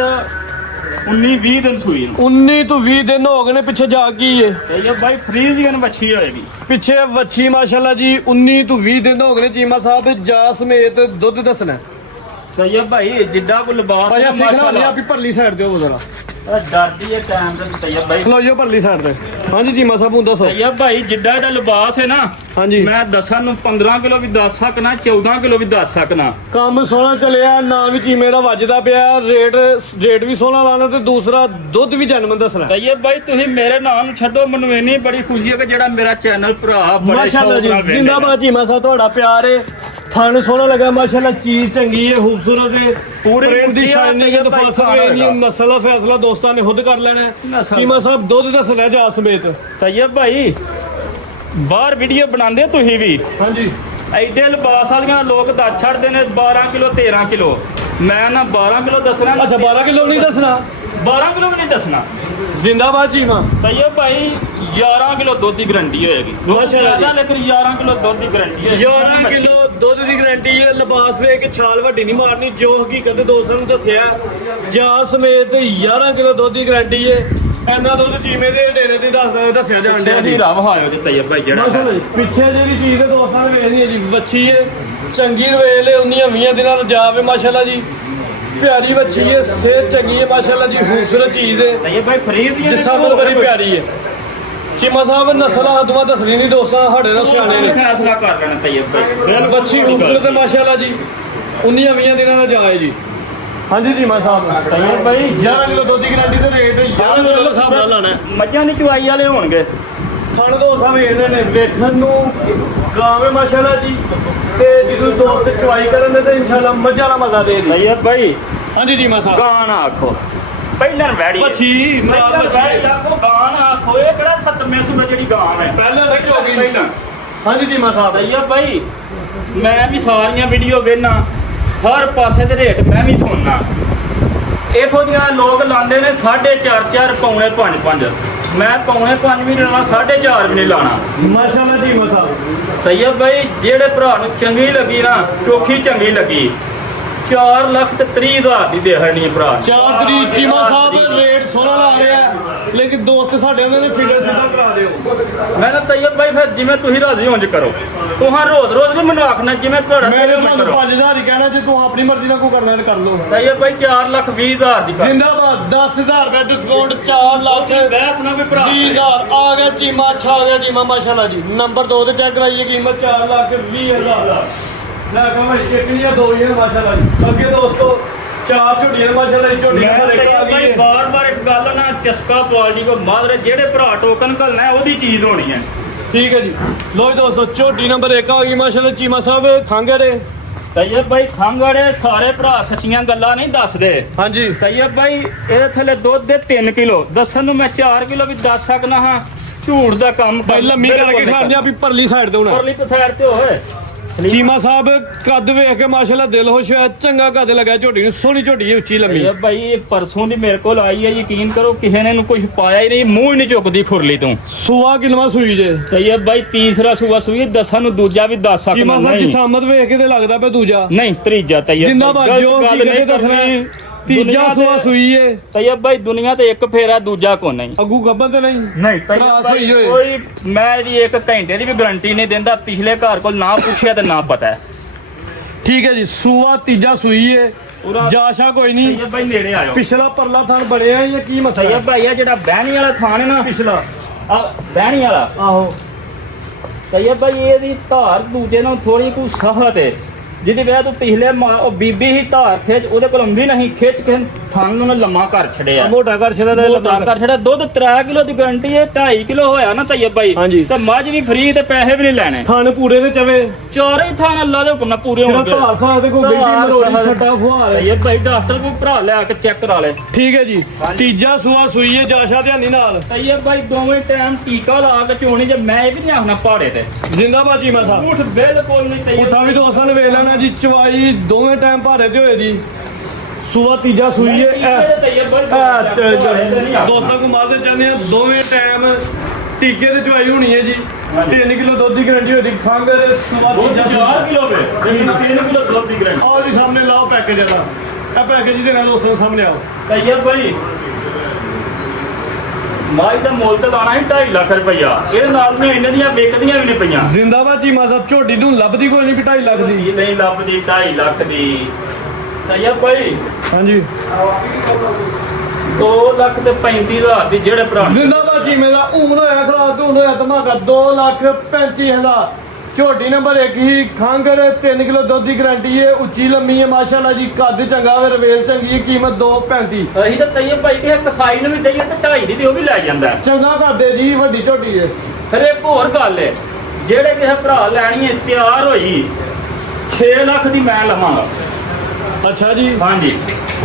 19-20 ਦਿਨ ਸੂਈ ਨੂੰ 19 ਤੋਂ 20 ਦਿਨ ਹੋ ਗਏ ਨੇ ਪਿੱਛੇ ਜਾ ਕੀ ਏ ਤਈਅਬ ਭਾਈ ਫਰੀਜ਼ੀਅਨ ਵੱਛੀ ਹੋਏਗੀ ਪਿੱਛੇ ਵੱਛੀ ਮਾਸ਼ਾਅੱਲਾ ਜੀ 19 ਤੋਂ 20 ਦਿਨ ਹੋ ਗਏ ਨੇ ਚੀਮਾ ਸਾਹਿਬ ਜਾ ਸਮੇਤ ਦੁੱਧ ਦੱਸਣਾ ਤਈਅਬ ਭਾਈ ਜਿੱਡਾ ਕੋ ਲਿਬਾਸ ਭਾਈ ਹੈ, ਠੀਕ ਨਾ ਮਾਸ਼ਾਅੱਲਾ ਆਪੀ ਪਰਲੀ ਸਾਈਡ ਤੇ ਹੋ ਜ਼ਰਾ ਡਰਦੀ ਹੈ ਟਾਈਮ ਤੇ ਤਈਅਬ ਭਾਈ ਖਲੋ ਜਾਓ ਪਰਲੀ ਸਾਈਡ ਤੇ ਹਾਂਜੀ ਚੀਮਾ ਸਾਹਿਬ ਨੂੰ ਦੱਸੋ ਤਈਅਬ ਭਾਈ ਜਿੱਡਾ ਇਹਦਾ ਲਿਬਾਸ ਹੈ ਨਾ ਹਾਂਜੀ ਮੈਂ ਦੱਸਾਂ ਨੂੰ 15 ਕਿਲੋ ਵੀ ਦੱਸ ਸਕਣਾ 14 ਕਿਲੋ ਵੀ ਦੱਸ ਸਕਣਾ ਕੰਮ ਸੋਹਣਾ ਚੱਲਿਆ ਨਾ ਵੀ ਚੀਮੇ ਦਾ ਵੱਜਦਾ ਪਿਆ ਰੇਟ ਵੀ ਸੋਹਣਾ ਲਾਣਾ ਤੇ ਦੂਸਰਾ ਦੁੱਧ ਵੀ ਜਨਮ ਦੱਸਣਾ ਤਈਅਬ ਭਾਈ ਤੁਸੀਂ ਮੇਰੇ ਨਾਮ ਛੱਡੋ ਮੈਨੂੰ ਇੰਨੀ ਬੜੀ ਖੁਸ਼ੀ ਹੈ ਕਿ ਜਿਹੜਾ ਮੇਰਾ ਚੈਨਲ ਭਰਾ ਬੜੇ ਮਾਸ਼ਾਅੱਲਾ ਸ਼ੌਕ ਜੀ ਨਾਲ ਵੇਖਦੇ ਨੇ। ਜ਼ਿੰਦਾਬਾਦ ਚੀਮਾ ਸਾਹਿਬ ਤੁਹਾਡਾ ਪਿਆਰ ਹੈ ਥਣ ਸੋਹਣਾ ਲੱਗਾ ਮਾਸ਼ਾਅੱਲਾ ਚੀਜ਼ ਚੰਗੀ ਹੈ ਖੂਬਸੂਰਤ ਹੈ ਪੂਰੀ ਪ੍ਰੇਮ ਦੀ ਖੁਸ਼ੀ ਆ ਸ਼ਾਇਨਿੰਗ ਤੇ ਤੇ ਭਾਈ ਫਸ ਖਾਣਾ ਗਈ ਹੈਗਾ। ਨਸਲ ਦਾ ਫੈਸਲਾ ਦੋਸਤਾਂ ਨੇ ਖੁਦ ਕਰ ਲੈਣਾ ਹੈ। ਨਸਲ ਚੀਮਾ ਸਾਹਿਬ ਦੁੱਧ ਦੱਸਣਾ ਜਾ ਸਮੇਤ ਤਈਅਬ ਭਾਈ ਬਾਹਰ ਵੀਡੀਓ ਬਣਾਉਂਦੇ ਤੁਸੀਂ ਵੀ ਹਾਂਜੀ ਐਡੇ ਲਿਬਾਸ ਵਾਲੀਆਂ ਲੋਕ ਦੱਸ ਛੱਡਦੇ ਨੇ 12 ਕਿਲੋ 13 ਕਿਲੋ ਮੈਂ ਨਾ 12 ਕਿਲੋ ਦੱਸਣਾ ਅੱਛਾ 12 ਕਿਲੋ ਨਹੀਂ ਦੱਸਣਾ 12 ਕਿਲੋ ਵੀ ਨਹੀਂ ਦੱਸਣਾ ਜ਼ਿੰਦਾਬਾਦ ਚੀਮਾ ਤਈਅਬ ਭਾਈ 11 ਕਿਲੋ ਦੁੱਧ ਦੀ ਗਰੰਟੀ ਹੋਏਗੀ ਦੁੱਧ ਮਾਸ਼ਾਅੱਲਾ ਜ਼ਿਆਦਾ ਲੇਕਿਨ 11 ਕਿਲੋ ਦੁੱਧ ਦੀ ਗਰੰਟੀ ਹੋਏਗੀ 11 ਕਿਲੋ ਦੁੱਧ ਦੀ ਗਰੰਟੀ ਹੈ ਲਿਬਾਸ ਵੇਖ ਕੇ ਛਾਲ ਵੱਡੀ ਨਹੀਂ ਮਾਰਨੀ ਜੋ ਹਕੀਕਤ ਦੋਸਤਾਂ ਨੂੰ ਦੱਸਿਆ ਜਾ ਸਮੇਤ 11 ਕਿਲੋ ਦੁੱਧ ਦੀ ਗਰੰਟੀ ਹੈ ਇੰਨਾ ਦੁੱਧ ਚੀਮੇ ਦੇ ਡੇਰੇ ਤੇ ਦੱਸਿਆ ਜਾਣ ਡਿਆ ਜੀ ਹੀਰਾ ਵਹਾਇਓ ਤੇ ਤਈਅਬ ਭਾਈ ਜਿਹੜਾ ਮਾਸ਼ਾਅੱਲਾ ਜੀ ਪਿੱਛੇ ਜਿਹੜੀ ਚੀਜ਼ ਤੇ ਦੋਸਤਾਂ ਨੇ ਵੇਖਣੀ ਹੈ ਜੀ ਵੱਛੀ ਹੈ ਚੰਗੀ ਰਵੇਲ ਹੈ 19-20 ਦਿਨਾਂ ਦਾ ਜਾਵੇ ਮਾਸ਼ਾਅੱਲਾ ਜੀ ਪਿਆਰੀ ਵੱਛੀ ਹੈ ਸਿਹਤ ਚੰਗੀ ਹੈ ਮਾਸ਼ਾਅੱਲਾ ਜੀ ਖੂਬਸੂਰਤ ਚੀਜ਼ ਹੈ ਤਈਅਬ ਭਾਈ ਫਰੀਦ ਦੀ ਜਿਸਮ ਬੜੀ ਪਿਆਰੀ ਹੈ ਚੀਮਾ ਸਾਹਿਬ ਨਸਲ ਹਦਵਾ ਦੱਸਣੀ ਨਹੀਂ ਦੋਸਤਾਂ ਸਾਡੇ ਨਾਲ ਸਿਆਣੇ ਨੇ ਫੈਸਲਾ ਕਰ ਲੈਣਾ ਤਈਅਬ ਭਾਈ ਬੱਚੀ ਖੂਬਸੂਰਤ ਹੈ ਮਾਸ਼ਾਅੱਲਾ ਜੀ 19-20 ਦਿਨਾਂ ਦਾ ਜਾਏ ਜੀ ਹਾਂਜੀ ਜੀ ਮੈਂ ਸਾਹਿਬ ਤਈਅਬ ਭਾਈ 11 ਕਿਲੋ ਦੁੱਧ ਦੀ ਗਾਰੰਟੀ ਤੇ ਰੇਟ 11 ਕਿਲੋ ਹਿਸਾਬ ਨਾਲ ਲਾਣਾ ਮੱਝਾਂ ਦੀ ਚੁਆਈ ਵਾਲੇ ਹੋਣਗੇ। ਥਣ ਦੋ ਸਾਵੇਂ ਇਹਨਾਂ ਨੇ ਵੇਖਣ ਨੂੰ ਗਾਵੇਂ ਮਾਸ਼ਾਅੱਲਾ ਜੀ ਤੇ ਜਦੋਂ ਦੋਸਤ ਚੁਆਈ ਕਰਨ ਦੇ ਤੇ ਇਨਸ਼ਾਅੱਲਾ ਮੱਝਾਂ ਦਾ ਮਜ਼ਾ ਦੇ ਦੀ। ਤਈਅਬ ਭਾਈ ਹਾਂਜੀ ਜੀ ਮੈਂ ਸਾਹਿਬ ਗਾਣਾ ਆਖੋ ਪਹਿਲਾਂ ਵੈੜੀ ਮੱਛੀ ਮਰਾਦ ਵੈੜੀ ਮੱਛੀ ਆਖੋ ਗਾਣਾ ਆਖੋ ਇਹ ਕਿਹੜਾ 7ਵੇਂ ਸੂਬੇ ਜਿਹੜੀ ਗਾਂ ਹੈ ਪਹਿਲਾਂ ਤੱਕ ਹੋ ਗਈ ਪਹਿਲਾਂ। ਹਾਂਜੀ ਜੀ ਮੈਂ ਸਾਹਿਬ ਤਈਅਬ ਭਾਈ ਮੈਂ ਵੀ ਸਾਰੀਆਂ ਵੀਡੀਓ ਵੇਖਣਾ ਹਰ ਪਾਸੇ ਦੇ ਰੇਟ ਮੈਂ ਵੀ ਸੁਣਨਾ। ਇਹੋ ਜਿਹੀਆਂ ਲੋਕ ਲਾਉਂਦੇ ਨੇ 4.5 ਪੌਣੇ 5 ਮੈਂ ਪੌਣੇ 5 ਵੀ ਨਹੀਂ ਲਾਣਾ 4.5 ਵੀ ਨਹੀਂ ਲਾਣਾ। ਮਾਸ਼ਾਅੱਲਾ ਜੀ ਮੈਂ ਸਾਹਿਬ ਤਈਅਬ ਭਾਈ ਜਿਹੜੇ ਭਰਾ ਨੂੰ ਚੰਗੀ ਲੱਗੀ ਨਾ ਚੋਖੀ ਚੰਗੀ ਲੱਗੀ 4,30,000 ਦੀ ਦੇਹਣੀ ਭਰਾ ਨੂੰ। 4 ਤਰੀਕ ਚੀਮਾ ਸਾਹਿਬ ਰੇਟ ਸੋਹਣਾ ਲਾ ਰਿਹਾ ਲੇਕਿਨ ਦੋਸਤ ਸਾਡੇ ਉਹਨਾਂ ਨੇ ਫਿਗਰ ਸਿੱਧਾ ਕਰਾ ਦਿਓ। ਮੈਂ ਤਾਂ ਤਈਅਬ ਭਾਈ ਫਿਰ ਜਿਵੇਂ ਤੁਸੀਂ ਰਾਜ਼ੀ ਹੋਂ ਕਰੋ ਤੁਹਾਂ ਰੋਜ਼ ਨਹੀਂ ਮੈਨੂੰ ਆਖਣਾ ਜਿਵੇਂ ਤੁਹਾਡਾ ਮੈਂ ਦਿਲ ਹੋਵੇ ਤੁਹਾਨੂੰ ਕਰੋ। 5000 ਹੀ ਕਹਿਣਾ ਜੇ ਤੂੰ ਆਪਣੀ ਮਰਜ਼ੀ ਨਾਲ ਕੋਈ ਕਰਨਾ ਤੇ ਕਰ ਲਓ। ਤਈਅਬ ਭਾਈ 4,20,000 ਦੀ ਕਰ ਜ਼ਿੰਦਾਬਾਦ 10000 ਰੁਪਏ ਡਿਸਕਾਊਂਟ 4 ਲੱਖ ਬੈਸ ਨਾ ਕੋਈ ਭਰਾ 20000 ਆ ਗਿਆ ਚੀਮਾ ਅੱਛਾ ਆ ਗਿਆ ਚੀਮਾ ਮਾਸ਼ਾਅੱਲਾ ਜੀ। ਨੰਬਰ 2 ਤੇ ਚੈੱਕ ਕਰਾਈਏ ਕੀਮਤ 4,20,000 ਲੈ ਕਮਾ ਚੇਕੀਆਂ ਦੋ ਹੀ ਨੇ ਮਾਸ਼ਾਅੱਲਾ ਜੀ। ਅੱਗੇ ਦੋਸਤੋ 4 ਝੋਟੀਆਂ ਨੇ ਮਾਸ਼ਾਅੱਲਾ ਜੀ। ਝੋਟੀਆਂ ਮੈਂ ਹਰ ਇੱਕ ਆ ਤਈਅਬ ਗਈ ਭਾਈ ਹੈ। ਬਾਰ-ਬਾਰ ਇੱਕ ਗੱਲ ਨਾ ਚਸਕਾ ਕੁਆਲਿਟੀ ਕੋ ਮਾਦਰ ਜਿਹੜੇ ਭਰਾ ਟੋਕਨ ਘੱਲਣਾ ਉਹਦੀ ਚੀਜ਼ ਹੋਣੀ ਹੈ। ਠੀਕ ਹੈ ਜੀ ਲੋ ਜੀ ਦੋਸਤੋ ਝੋਟੀ ਨੰਬਰ 1 ਆ ਗਈ ਮਾਸ਼ਾਅੱਲਾ ਚੀਮਾ ਸਾਹਿਬ ਖੰਗੜੇ। ਤਈਅਬ ਭਾਈ ਖੰਗੜੇ ਸਾਰੇ ਭਰਾ ਸੱਚੀਆਂ ਗੱਲਾਂ ਨਹੀਂ ਦੱਸਦੇ। ਹਾਂਜੀ ਤਈਅਬ ਭਾਈ ਇਹਦੇ ਥੱਲੇ ਦੁੱਧ ਦੇ 3 ਕਿਲੋ ਦੱਸਣ ਨੂੰ ਮੈਂ 4 ਕਿਲੋ ਵੀ ਦੱਸ ਸਕਦਾ ਹਾਂ। ਝੂਠ ਦਾ ਕੰਮ ਭਾਈ ਲੰਮੀ ਕਰਕੇ ਖਾਣਿਆ ਵੀ ਪਰਲੀ ਸਾਈਡ ਤੇ ਹੋਣਾ। ਪਰਲੀ ਸਾਈਡ ਤੇ ਹੋਏ ਚੀਮਾ ਸਾਹਿਬ ਕੱਦ ਵੇਖ ਕੇ ਮਾਸ਼ਾਅੱਲਾ ਦਿਲ ਖੁਸ਼ ਹੋਇਆ। ਚੰਗਾ ਕੱਦ ਲੱਗਾ ਝੋਟੀ ਨੂੰ ਸੋਹਣੀ ਝੋਟੀ ਹੈ ਉੱਚੀ ਲੰਮੀ। ਤਈਅਬ ਭਾਈ ਇਹ ਪਰਸੋਂ ਦੀ ਮੇਰੇ ਕੋਲ ਆਈ ਹੈ ਯਕੀਨ ਕਰੋ ਕਿਸੇ ਨੇ ਨੂੰ ਕੁਝ ਪਾਇਆ ਹੀ ਨਹੀਂ ਮੂੰਹ ਹੀ ਨਹੀਂ ਚੁੱਕਦੀ ਖੁਰਲੀ ਤੋਂ। ਸੂਆ ਕਿਲਵਾ ਸੂਈ ਜੇ ਤਈਅਬ ਭਾਈ ਤੀਸਰਾ ਸੂਆ ਸੂਈ ਦੱਸਾਂ ਨੂੰ ਦੂਜਾ ਵੀ ਦੱਸ ਸਕਦਾ ਚੀਮਾ ਸਾਹਿਬ ਨਹੀਂ ਜਿਸਾਮਤ ਵੇਖ ਕੇ ਤੇ ਲੱਗਦਾ ਪਿਆ ਦੂਜਾ ਨਹੀਂ ਤੀਜਾ ਤਈਅਬ ਜ਼ਿੰਦਾਬਾਦ ਗਲਤ ਜੋ ਗੱਲ ਕੀ ਨਹੀਂ ਦੱਸਣਾ ਕਰਨੀ। ਤੀਜਾ ਦੁਨੀਆ ਸੂਆ ਤੇ- ਸੂਈ ਏ ਤਈਅਬ ਭਾਈ ਦੁਨੀਆ ਤੇ ਇੱਕ ਫੇਰਾ ਦੂਜਾ ਕੋ ਨਹੀਂ। ਅੱਗੂ ਗੱਬਨ ਤੇ ਨਹੀਂ ਨਹੀਂ ਭਰਾ ਸਹੀ ਹੋਏ। ਕੋਈ ਮੈਂ ਜੀ 1 ਘੰਟੇ ਦੀ ਵੀ ਗਾਰੰਟੀ ਨਹੀਂ ਦਿੰਦਾ। ਪਿਛਲੇ ਘਰ ਕੋਲ ਨਾ ਪੁੱਛਿਆ ਤੇ ਨਾ ਪਤਾ ਹੈ। ਠੀਕ ਹੈ ਜੀ ਸੂਆ ਤੀਜਾ ਸੂਈ ਏ ਜਾਸ਼ਾ ਕੋਈ ਨਹੀਂ। ਤਈਅਬ ਭਾਈ ਨੇੜੇ ਆਇਓ। ਪਿਛਲਾ ਪਰਲਾ ਥਣ ਬਣਿਆ ਜਾਂ ਕੀ ਮਸਲਾ ਤਈਅਬ ਭਾਈ ਆ ਜਿਹੜਾ ਬਹਿਣੀ ਵਾਲਾ ਥਾਣ ਹੈ ਨਾ ਪਿਛਲਾ ਆ ਬਹਿਣੀ ਵਾਲਾ ਆਹੋ ਤਈਅਬ ਭਾਈ ਇਹਦੀ ਧਾਰ ਦੂਜੇ ਨਾਲ ਥੋੜੀ ਕੁ ਸਹਤ ਹੈ ਜਿਹਦੀ ਵਜ੍ਹਾ ਤੋਂ ਪਿਛਲੇ ਉਹ ਬੀਬੀ ਹੀ ਧਾਰ ਖਿੱਚ ਉਹਦੇ ਕੋਲ ਆਉਂਦੀ ਨਹੀਂ ਖਿੱਚ ਕੇ ਥਣ ਨੂੰ ਉਹਨੇ ਲੰਮਾ ਕਰ ਛੜਿਆ ਮੋਟਾ ਕਰ ਛੜਾ ਮੋਟਾ ਕਰ ਛੜਿਆ। ਦੁੱਧ 3 ਕਿਲੋ ਦੀ ਗਾਰੰਟੀ ਹੈ 2.5 ਕਿਲੋ ਹੋਇਆ ਨਾ ਤਈਅਬ ਭਾਈ ਹਾਂਜੀ। ਤੇ ਮੱਝ ਵੀ ਫ੍ਰੀ ਤੇ ਪੈਸੇ ਵੀ ਨਹੀਂ ਲੈਣੇ। ਥਣ ਪੂਰੇ ਤੇ ਚਵੇ ਚਾਰੇ ਹੀ ਥਾਂ ਅੱਲਾ ਦੇ ਹੁਕਮ ਨਾਲ ਪੂਰੇ ਜਿਹੜਾ ਹੋਣਗੇ। ਧਾਰ ਸਾਹ ਤੇ ਕੋਈ ਬੇਟੀ ਧਾਰ ਮਰੋੜੀ ਸਾਹ। ਛੱਡਾ ਫੁਹਾਰ ਤਈਅਬ ਭਾਈ ਡਾਕਟਰ ਕੋਈ ਭਰਾ ਲਿਆ ਕੇ ਚੈੱਕ ਕਰਾ ਲੈ। ਠੀਕ ਹੈ ਜੀ ਤੀਜਾ ਸੂਆ ਸੂਈ ਏ ਜਾਸ਼ਾ ਧਿਆਨੀ ਨਾਲ ਤਈਅਬ ਭਾਈ ਦੋਵੇਂ ਟਾਈਮ ਟੀਕਾ ਲਾ ਕੇ ਚੋਣੀ ਜੇ ਮੈਂ ਇਹ ਵੀ ਨਹੀਂ ਆਖਣਾ ਪਹਾੜੇ ਤੇ ਜ਼ਿੰਦਾਬਾਦ ਚੀਮਾ ਸਾਹਿਬ ਝੂਠ ਬਿਲਕੁਲ ਨਹੀਂ ਤਈਅਬ ਉਠਾ ਵੀ ਦੋਸਤਾਂ ਨੇ ਵੇਖ ਲੈਣਾ ਜੀ ਚਵਾਈ ਦੋਵੇਂ ਟਾਈਮ ਭਾਰੇ ਤੇ ਹੋਏ ਦੀ ਸੂਆ ਤੀਜਾ ਸੂਈ ਏ ਦੋਸਤਾਂ ਕੋ ਮਾਰਦੇ ਚਾਹੁੰਦੇ ਆ ਦੋਵੇਂ ਟਾਈਮ ਟੀਕੇ ਤੇ ਚਵਾਈ ਹੋਣੀ ਹੈ ਜੀ 3 ਕਿਲੋ ਦੁੱਧ ਦੀ ਗਰੰਟੀ ਹੋਈ ਖੰਗ ਦੇ ਸੂਆ ਤੀਜਾ 4 ਕਿਲੋ ਵੇ 3 ਕਿਲੋ ਦੁੱਧ ਦੀ ਗਰੰਟੀ। ਆਓ ਜੀ ਸਾਹਮਣੇ ਲਾਓ ਪੈਕੇਜ ਇਹਦਾ ਇਹ ਪੈਕੇਜ ਦੇ ਨਾਲ ਦੋਸਤਾਂ ਸਾਹਮਣੇ ਆਓ ਤਈਅਬ ਭਾਈ ਮਾਈ ਦਾ ਮੁੱਲ ਤਾਂ ਲਾਣਾ ਸੀ 2.5 ਲੱਖ ਰੁਪਈਆ ਇਹਦੇ ਨਾਲ ਦੀਆਂ ਇਹਨਾਂ ਦੀਆਂ ਵਿਕਦੀਆਂ ਵੀ ਨਹੀਂ ਪਈਆਂ। ਜ਼ਿੰਦਾਬਾਦ ਚੀਮਾ ਸਾਹਿਬ ਝੋਟੀ ਨੂੰ ਲੱਭਦੀ ਕੋਈ ਨਹੀਂ 2.5 ਲੱਖ ਦੀ ਇਹ ਨਹੀਂ ਲੱਭਦੀ 2.5 ਲੱਖ ਦੀ। ਤਈਅਬ ਭਾਈ ਹਾਂਜੀ 2,35,000 ਦੀ ਜਿਹੜੇ ਭਰਾ ਜ਼ਿੰਦਾਬਾਦ ਚੀਮੇ ਦਾ ਊਨ ਹੋਇਆ ਖਰਾਬ ਤੋਂ ਹੋਇਆ ਧਮਾਕਾ 2,35,000 ਝੋਟੀ ਨੰਬਰ 1 ਹੀ ਖਾਂਗਰ 3 ਕਿਲੋ ਦੁੱਧ ਦੀ ਗਾਰੰਟੀ ਹੈ ਉੱਚੀ ਲੰਮੀ ਹੈ ਮਾਸ਼ਾਅੱਲਾ ਜੀ ਕੱਦ ਚੰਗਾ ਵੇ ਰਵੇਲ ਚੰਗੀ ਹੈ ਕੀਮਤ 2,35 ਅਸੀਂ ਤਾਂ ਤਈਅਬ ਭਾਈ ਕਿਸੇ ਕਸਾਈ ਨੂੰ ਵੀ ਦਈਏ ਤੇ 2.5 ਦੀ ਉਹ ਵੀ ਲੈ ਜਾਂਦਾ ਹੈ। ਚੰਗਾ ਕਰਦੇ ਜੀ ਵੱਡੀ ਝੋਟੀ ਹੈ ਫਿਰ ਇੱਕ ਹੋਰ ਗੱਲ ਹੈ ਜਿਹੜੇ ਕਿਸੇ ਭਰਾ ਲੈਣੀ ਹੈ ਤਿਆਰ ਹੋਈ 6 ਲੱਖ ਦੀ ਮੈਂ ਲਵਾਂਗਾ। ਅੱਛਾ ਜੀ ਹਾਂਜੀ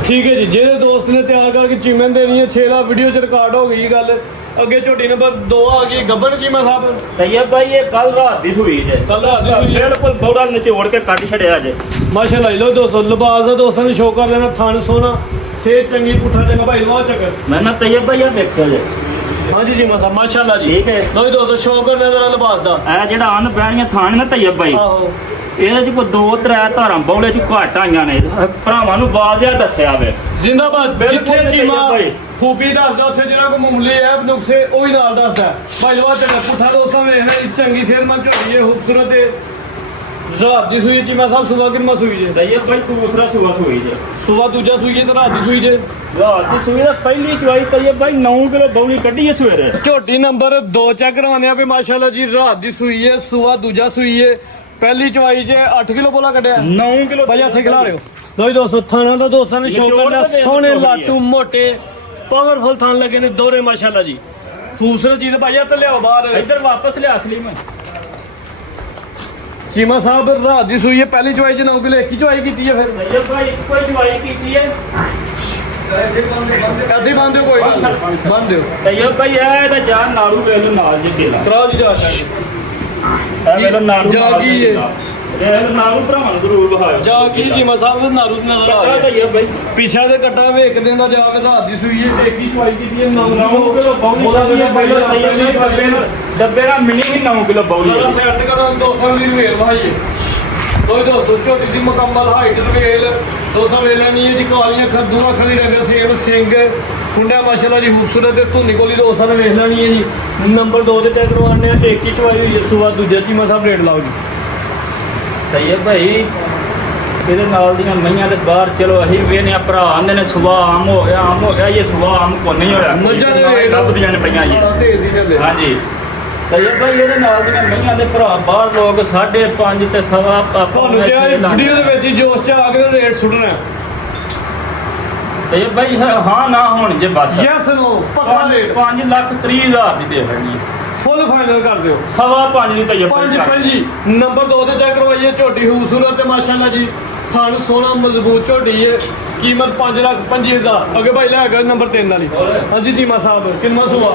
ਠੀਕ ਹੈ ਜੀ ਜਿਹੜੇ ਦੋਸਤ ਨੇ ਤਿਆਰ ਕਰਕੇ ਚੀਮਨ ਦੇਣੀ ਹੈ 6 ਲੱਖ ਵੀਡੀਓ ਚ ਰਿਕਾਰਡ ਹੋ ਗਈ ਗੱਲ ਅੱਗੇ ਝੋਟੀ ਨੰਬਰ 2 ਆ ਗਈ ਗੱਬਨ ਚੀਮਾ ਸਾਹਿਬ ਤਈਅਬ ਭਾਈ ਇਹ ਕੱਲ ਰਾਤ ਦੀ ਸੂਈ ਜੇ ਕੱਲ੍ਹ ਰਾਤ ਦੀ ਸੂਈ ਹੈ। ਬਿਲਕੁਲ ਥੋੜਾ ਨਿਚੋੜ ਕੇ ਕੱਢ ਛੜਿਆ ਜੇ। ਮਾਸ਼ਾਅੱਲਾ ਲੋ ਦੋਸਤੋ ਲਿਬਾਸ ਦਾ ਦੋਸਤਾਂ ਨੂੰ ਸ਼ੌਕ ਕਰ ਲੈਣਾ ਥਣ ਸੋਨਾ ਸਿਹਤ ਚੰਗੀ ਪੁੱਠਾ ਚੰਗਾ ਭਾਈ ਲਵਾ ਚੱਕਰ ਮੈਂ ਨਾ ਤਈਅਬ ਭਾਈ ਆ ਦੇਖਿਆ ਜੇ ਹਾਂਜੀ ਜੀ ਮਾਸਾ ਮਾਸ਼ਾਅੱਲਾ ਜੀ ਠੀਕ ਹੈ। ਲੋ ਦੋਸਤੋ ਸ਼ੌਕ ਕਰ ਲੈਣਾ ਲਿਬਾਸ ਦਾ ਇਹ ਜਿਹੜਾ ਅਨ ਬਹਿਣੀਆਂ ਥਾਣ ਨਾ ਤਈਅਬ ਭਾਈ ਆਹੋ ਇਹਦੇ ਚ ਕੋਈ 2-3 ਧਾਰਾਂ ਬੌਲੇ ਚ ਘੱਟ ਆਈਆਂ ਨੇ ਭਰਾਵਾਂ ਨੂੰ ਬਾਜ਼ਿਆ ਦੱਸਿਆ ਵੇ। ਜ਼ਿੰਦਾਬਾਦ ਬਿਲਕੁਲ ਜਿੱਥੇ ਸਹੀ ਚੀਮਾ ਹੈ ਭਾਈ। ਖੂਬੀ ਦੱਸਦਾ ਉੱਥੇ ਜਿਹੜਾ ਕੋ ਮਾਮੂਲੀ ਹੈ ਨੁਕਸੇ ਉਹ ਵੀ ਨਾਲ ਦੱਸਦਾ ਭਾਈ ਲਵਾ ਚੱਕਰ ਪੁੱਠਾ ਦੋਸਤਾਂ ਵੇਖਣਾ ਚੰਗੀ ਸਿਹਤਮੰਦ ਝੋਟੀ ਹੈ ਖੂਬਸੂਰਤ ਹੈ ਰਾਤ ਦੀ ਸੂਈ ਚੀਮਾ ਸਾਹਿਬ ਸੁਬਾ ਕਿੰਨਾ ਸੂਈ ਜੇ ਤਈਅਬ ਭਾਈ ਦੂਸਰਾ ਸੂਆ ਸੂਈ ਜੇ ਸੁਬਾ ਦੂਜਾ ਸੂਈ ਜੇ ਤੇ ਰਾਤ ਦੀ ਸੂਈ ਜੇ ਰਾਤ ਦੀ ਸੂਈ ਦਾ ਪਹਿਲੀ ਚਵਾਈ ਤਈਅਬ ਭਾਈ 9 ਕਿਲੋ ਬੌਲੀ ਕੱਢੀ ਹੈ ਸਵੇਰੇ। ਝੋਟੀ ਨੰਬਰ 2 ਚੈੱਕ ਕਰਵਾਉਂਦੇ ਆ ਵੀ ਮਾਸ਼ਾਅੱਲਾ ਜੀ ਰਾਤ ਦੀ ਸੂਈ ਹੈ ਸੁਬਾ ਦੂਜਾ ਸੂਈ ਹੈ ਪਹਿਲੀ ਚਵਾਈ 'ਚ 8 ਕਿਲੋ ਬੋਲਾ ਕੱਢਿਆ 9 ਕਿਲੋ ਭਾਈ ਹੱਥੇ ਖਿਲਾ ਰਿਓ ਲੋ ਜੀ ਦੋਸਤੋ ਥਾਣਾ ਦਾ ਦੋਸਤਾਂ ਨੇ ਸ਼ੌਕ ਕਰਨਾ ਨਿਚੋੜ ਤੇ ਸੋਹਣੇ ਨਿਚੋੜ ਲਾਟੂ ਮੋਟੇ ਪਾਵਰਫੁਲ ਥਾਨ ਲੱਗੇ ਨੇ ਦੋਰੇ ਮਾਸ਼ਾਅੱਲਾ ਜੀ। ਖੂਬਸੂਰਤ ਚੀਜ਼ ਭਾਈ ਆ ਤੇ ਲਿਆਓ ਬਾਹਰ। ਇੱਧਰ ਵਾਪਸ ਲਿਆ ਅਸਲੀ ਮੈਂ ਚੀਮਾ ਸਾਹਿਬ ਰਾਤ ਦੀ ਸੂਈ ਹੈ ਪਹਿਲੀ ਚਵਾਈ ਚ 9 ਕਿਲੋ ਇੱਕ ਹੀ ਚਵਾਈ ਕੀਤੀ ਹੈ ਫਿਰ ਤਈਬ ਭਾਈ ਇੱਕੋ ਹੀ ਚਵਾਈ ਕੀਤੀ ਹੈ। ਕਦੀ ਬੰਦ ਦਿਓ ਕੋਈ ਨਹੀਂ ਬੰਦ ਦਿਓ ਤਈਬ ਭਾਈ ਇਹ ਤਾਂ ਜਾਨ ਨਾਲੂ ਵੇਖ ਲਓ ਨਾਲ ਜੇ ਦੇਲਾ ਕਰਾਓ ਜੀ ਜਾ ਇਹ ਵੇਖ ਲਓ ਨਾਲੂ ਜਾ ਨਾਲ ਕੀ ਜੇ ਹੈ? ਦੇਲਾ। ਇਹ ਨਾਲੂ ਭਰਾਵਾਂ ਨੂੰ ਜ਼ਰੂਰ ਵਿਖਾਇਓ ਜਾ ਕੀ ਚੀਮਾ ਸਾਹਿਬ ਨਾਰੂ ਦੀ ਨਜ਼ਰ ਆ ਕੱਟਾ ਗਿਆ ਤਈਬ ਭਾਈ ਪਿਛਾ ਦੇ ਕੱਟਾ ਵੇਖ ਦਿਨ ਦਾ ਜਾ ਕੇ ਰਾਤ ਦੀ ਸੂਈ ਹੈ ਇੱਕ ਹੀ ਚਵਾਈ ਕੀਤੀ ਹੈ 9 9 ਕਿਲੋ ਬੌਲੀ ਬੋਲੀ ਹੈ ਪਹਿਲਾਂ ਤਈਬ ਭਾਈ ਡੱਬੇ ਨਾਲ ਮਿਨੀ ਵੀ 9 ਕਿਲੋ ਬੌਲੀ ਸਾਡਾ ਸੈੱਟ ਕਰਾਂ 200 ਦੀ ਵੇਲ ਭਾਈ ਕੋਈ ਦੋਸਤੋ ਝੋਟੀ ਦੀ ਮੁਕੰਮਲ ਹਾਈਟ ਵੇਲ 200 ਵੇਲਾਂ ਨਹੀਂ ਹੈ ਜੀ ਕਾਲੀਆਂ ਖੱਦੂਆਂ ਖਲੀ ਰੰਗ ਸੇਬ ਸਿੰਘ ਮੁੰਡਾ ਮਾਸ਼ਾਅੱਲਾ ਜੀ ਖੂਬਸੂਰਤ ਤੇ ਧੁੰਨੀ ਕੋਲੀ ਦੋਸਤਾਂ ਨੇ ਵੇਖ ਲੈਣੀ ਹੈ ਜੀ। ਨੰਬਰ 2 ਤੇ ਚੈੱਕ ਕਰਵਾਉਣੇ ਆ ਤੇ ਇੱਕ ਹੀ ਚਵਾਈ ਹੋਈ ਇਸ ਤੋਂ ਬਾਅਦ ਦੂਜਾ ਚੀਮਾ ਸਾਹਿਬ ਰੇਟ ਲਾਓ ਜੀ। ਤਈਬ ਭਾਈ ਇਹਦੇ ਨਾਲ ਦੀਆਂ ਮਈਆਂ ਦੇ ਬਾਹਰ ਚਲੋ ਅਸੀਂ ਵੇਨੇ ਆ ਭਰਾ ਆਂਦੇ ਨੇ ਸੁਬਾਹ ਆਮ ਹੋ ਗਿਆ ਇਹ ਸੁਬਾਹ ਆਮ ਕੋ ਨਹੀਂ ਹੋਇਆ ਮੱਝਾਂ ਦੇ ਰੇਟ ਲੱਭਦੀਆਂ ਨੇ ਪਈਆਂ ਜੀ ਤੇ ਦੀ ਢੱਲੇ ਹਾਂਜੀ ਤਈਬ ਭਾਈ ਇਹਦੇ ਨਾਲ ਦੀਆਂ ਮਈਆਂ ਦੇ ਭਰਾ ਬਾਹਰ ਲੋਕ 5.5 ਤੇ ਸਵਾ ਤੁਹਾਨੂੰ ਕਿਹਾ ਵੀਡੀਓ ਦੇ ਵਿੱਚ ਹੀ ਜੋਸ਼ ਚ ਆ ਕੇ ਰੇਟ ਸੁੱਟਣਾ ਤਈਬ ਭਾਈ ਹਾਂ ਨਾ ਹੁਣ ਜੇ ਬਸ ਯੈਸ ਨੋ ਪੱਕਾ ਰੇਟ 5,30,000 ਦੀ ਦੇ ਦੇਣੀ ਫੁੱਲ ਫਾਈਨਲ ਕਰ ਦਿਓ ਸਵਾ 5 ਦੀ ਤਈਬ ਭਾਈ 5 ਨੰਬਰ 2 ਤੇ ਚੈੱਕ ਕਰਵਾਈਏ ਝੋਟੀ ਖੂਬਸੂਰਤ ਤੇ ਮਾਸ਼ਾਅੱਲਾ ਜੀ ਥਣ ਸੋਹਣਾ ਮਜ਼ਬੂਤ ਝੋਟੀ ਹੈ ਕੀਮਤ 5,25,000 ਅੱਗੇ ਭਾਈ ਲੈ ਗਿਆ ਨੰਬਰ 3 ਵਾਲੀ ਹਾਂਜੀ ਜੀਮਾ ਸਾਹਿਬ ਕਿੰਨਾ ਸੁਆ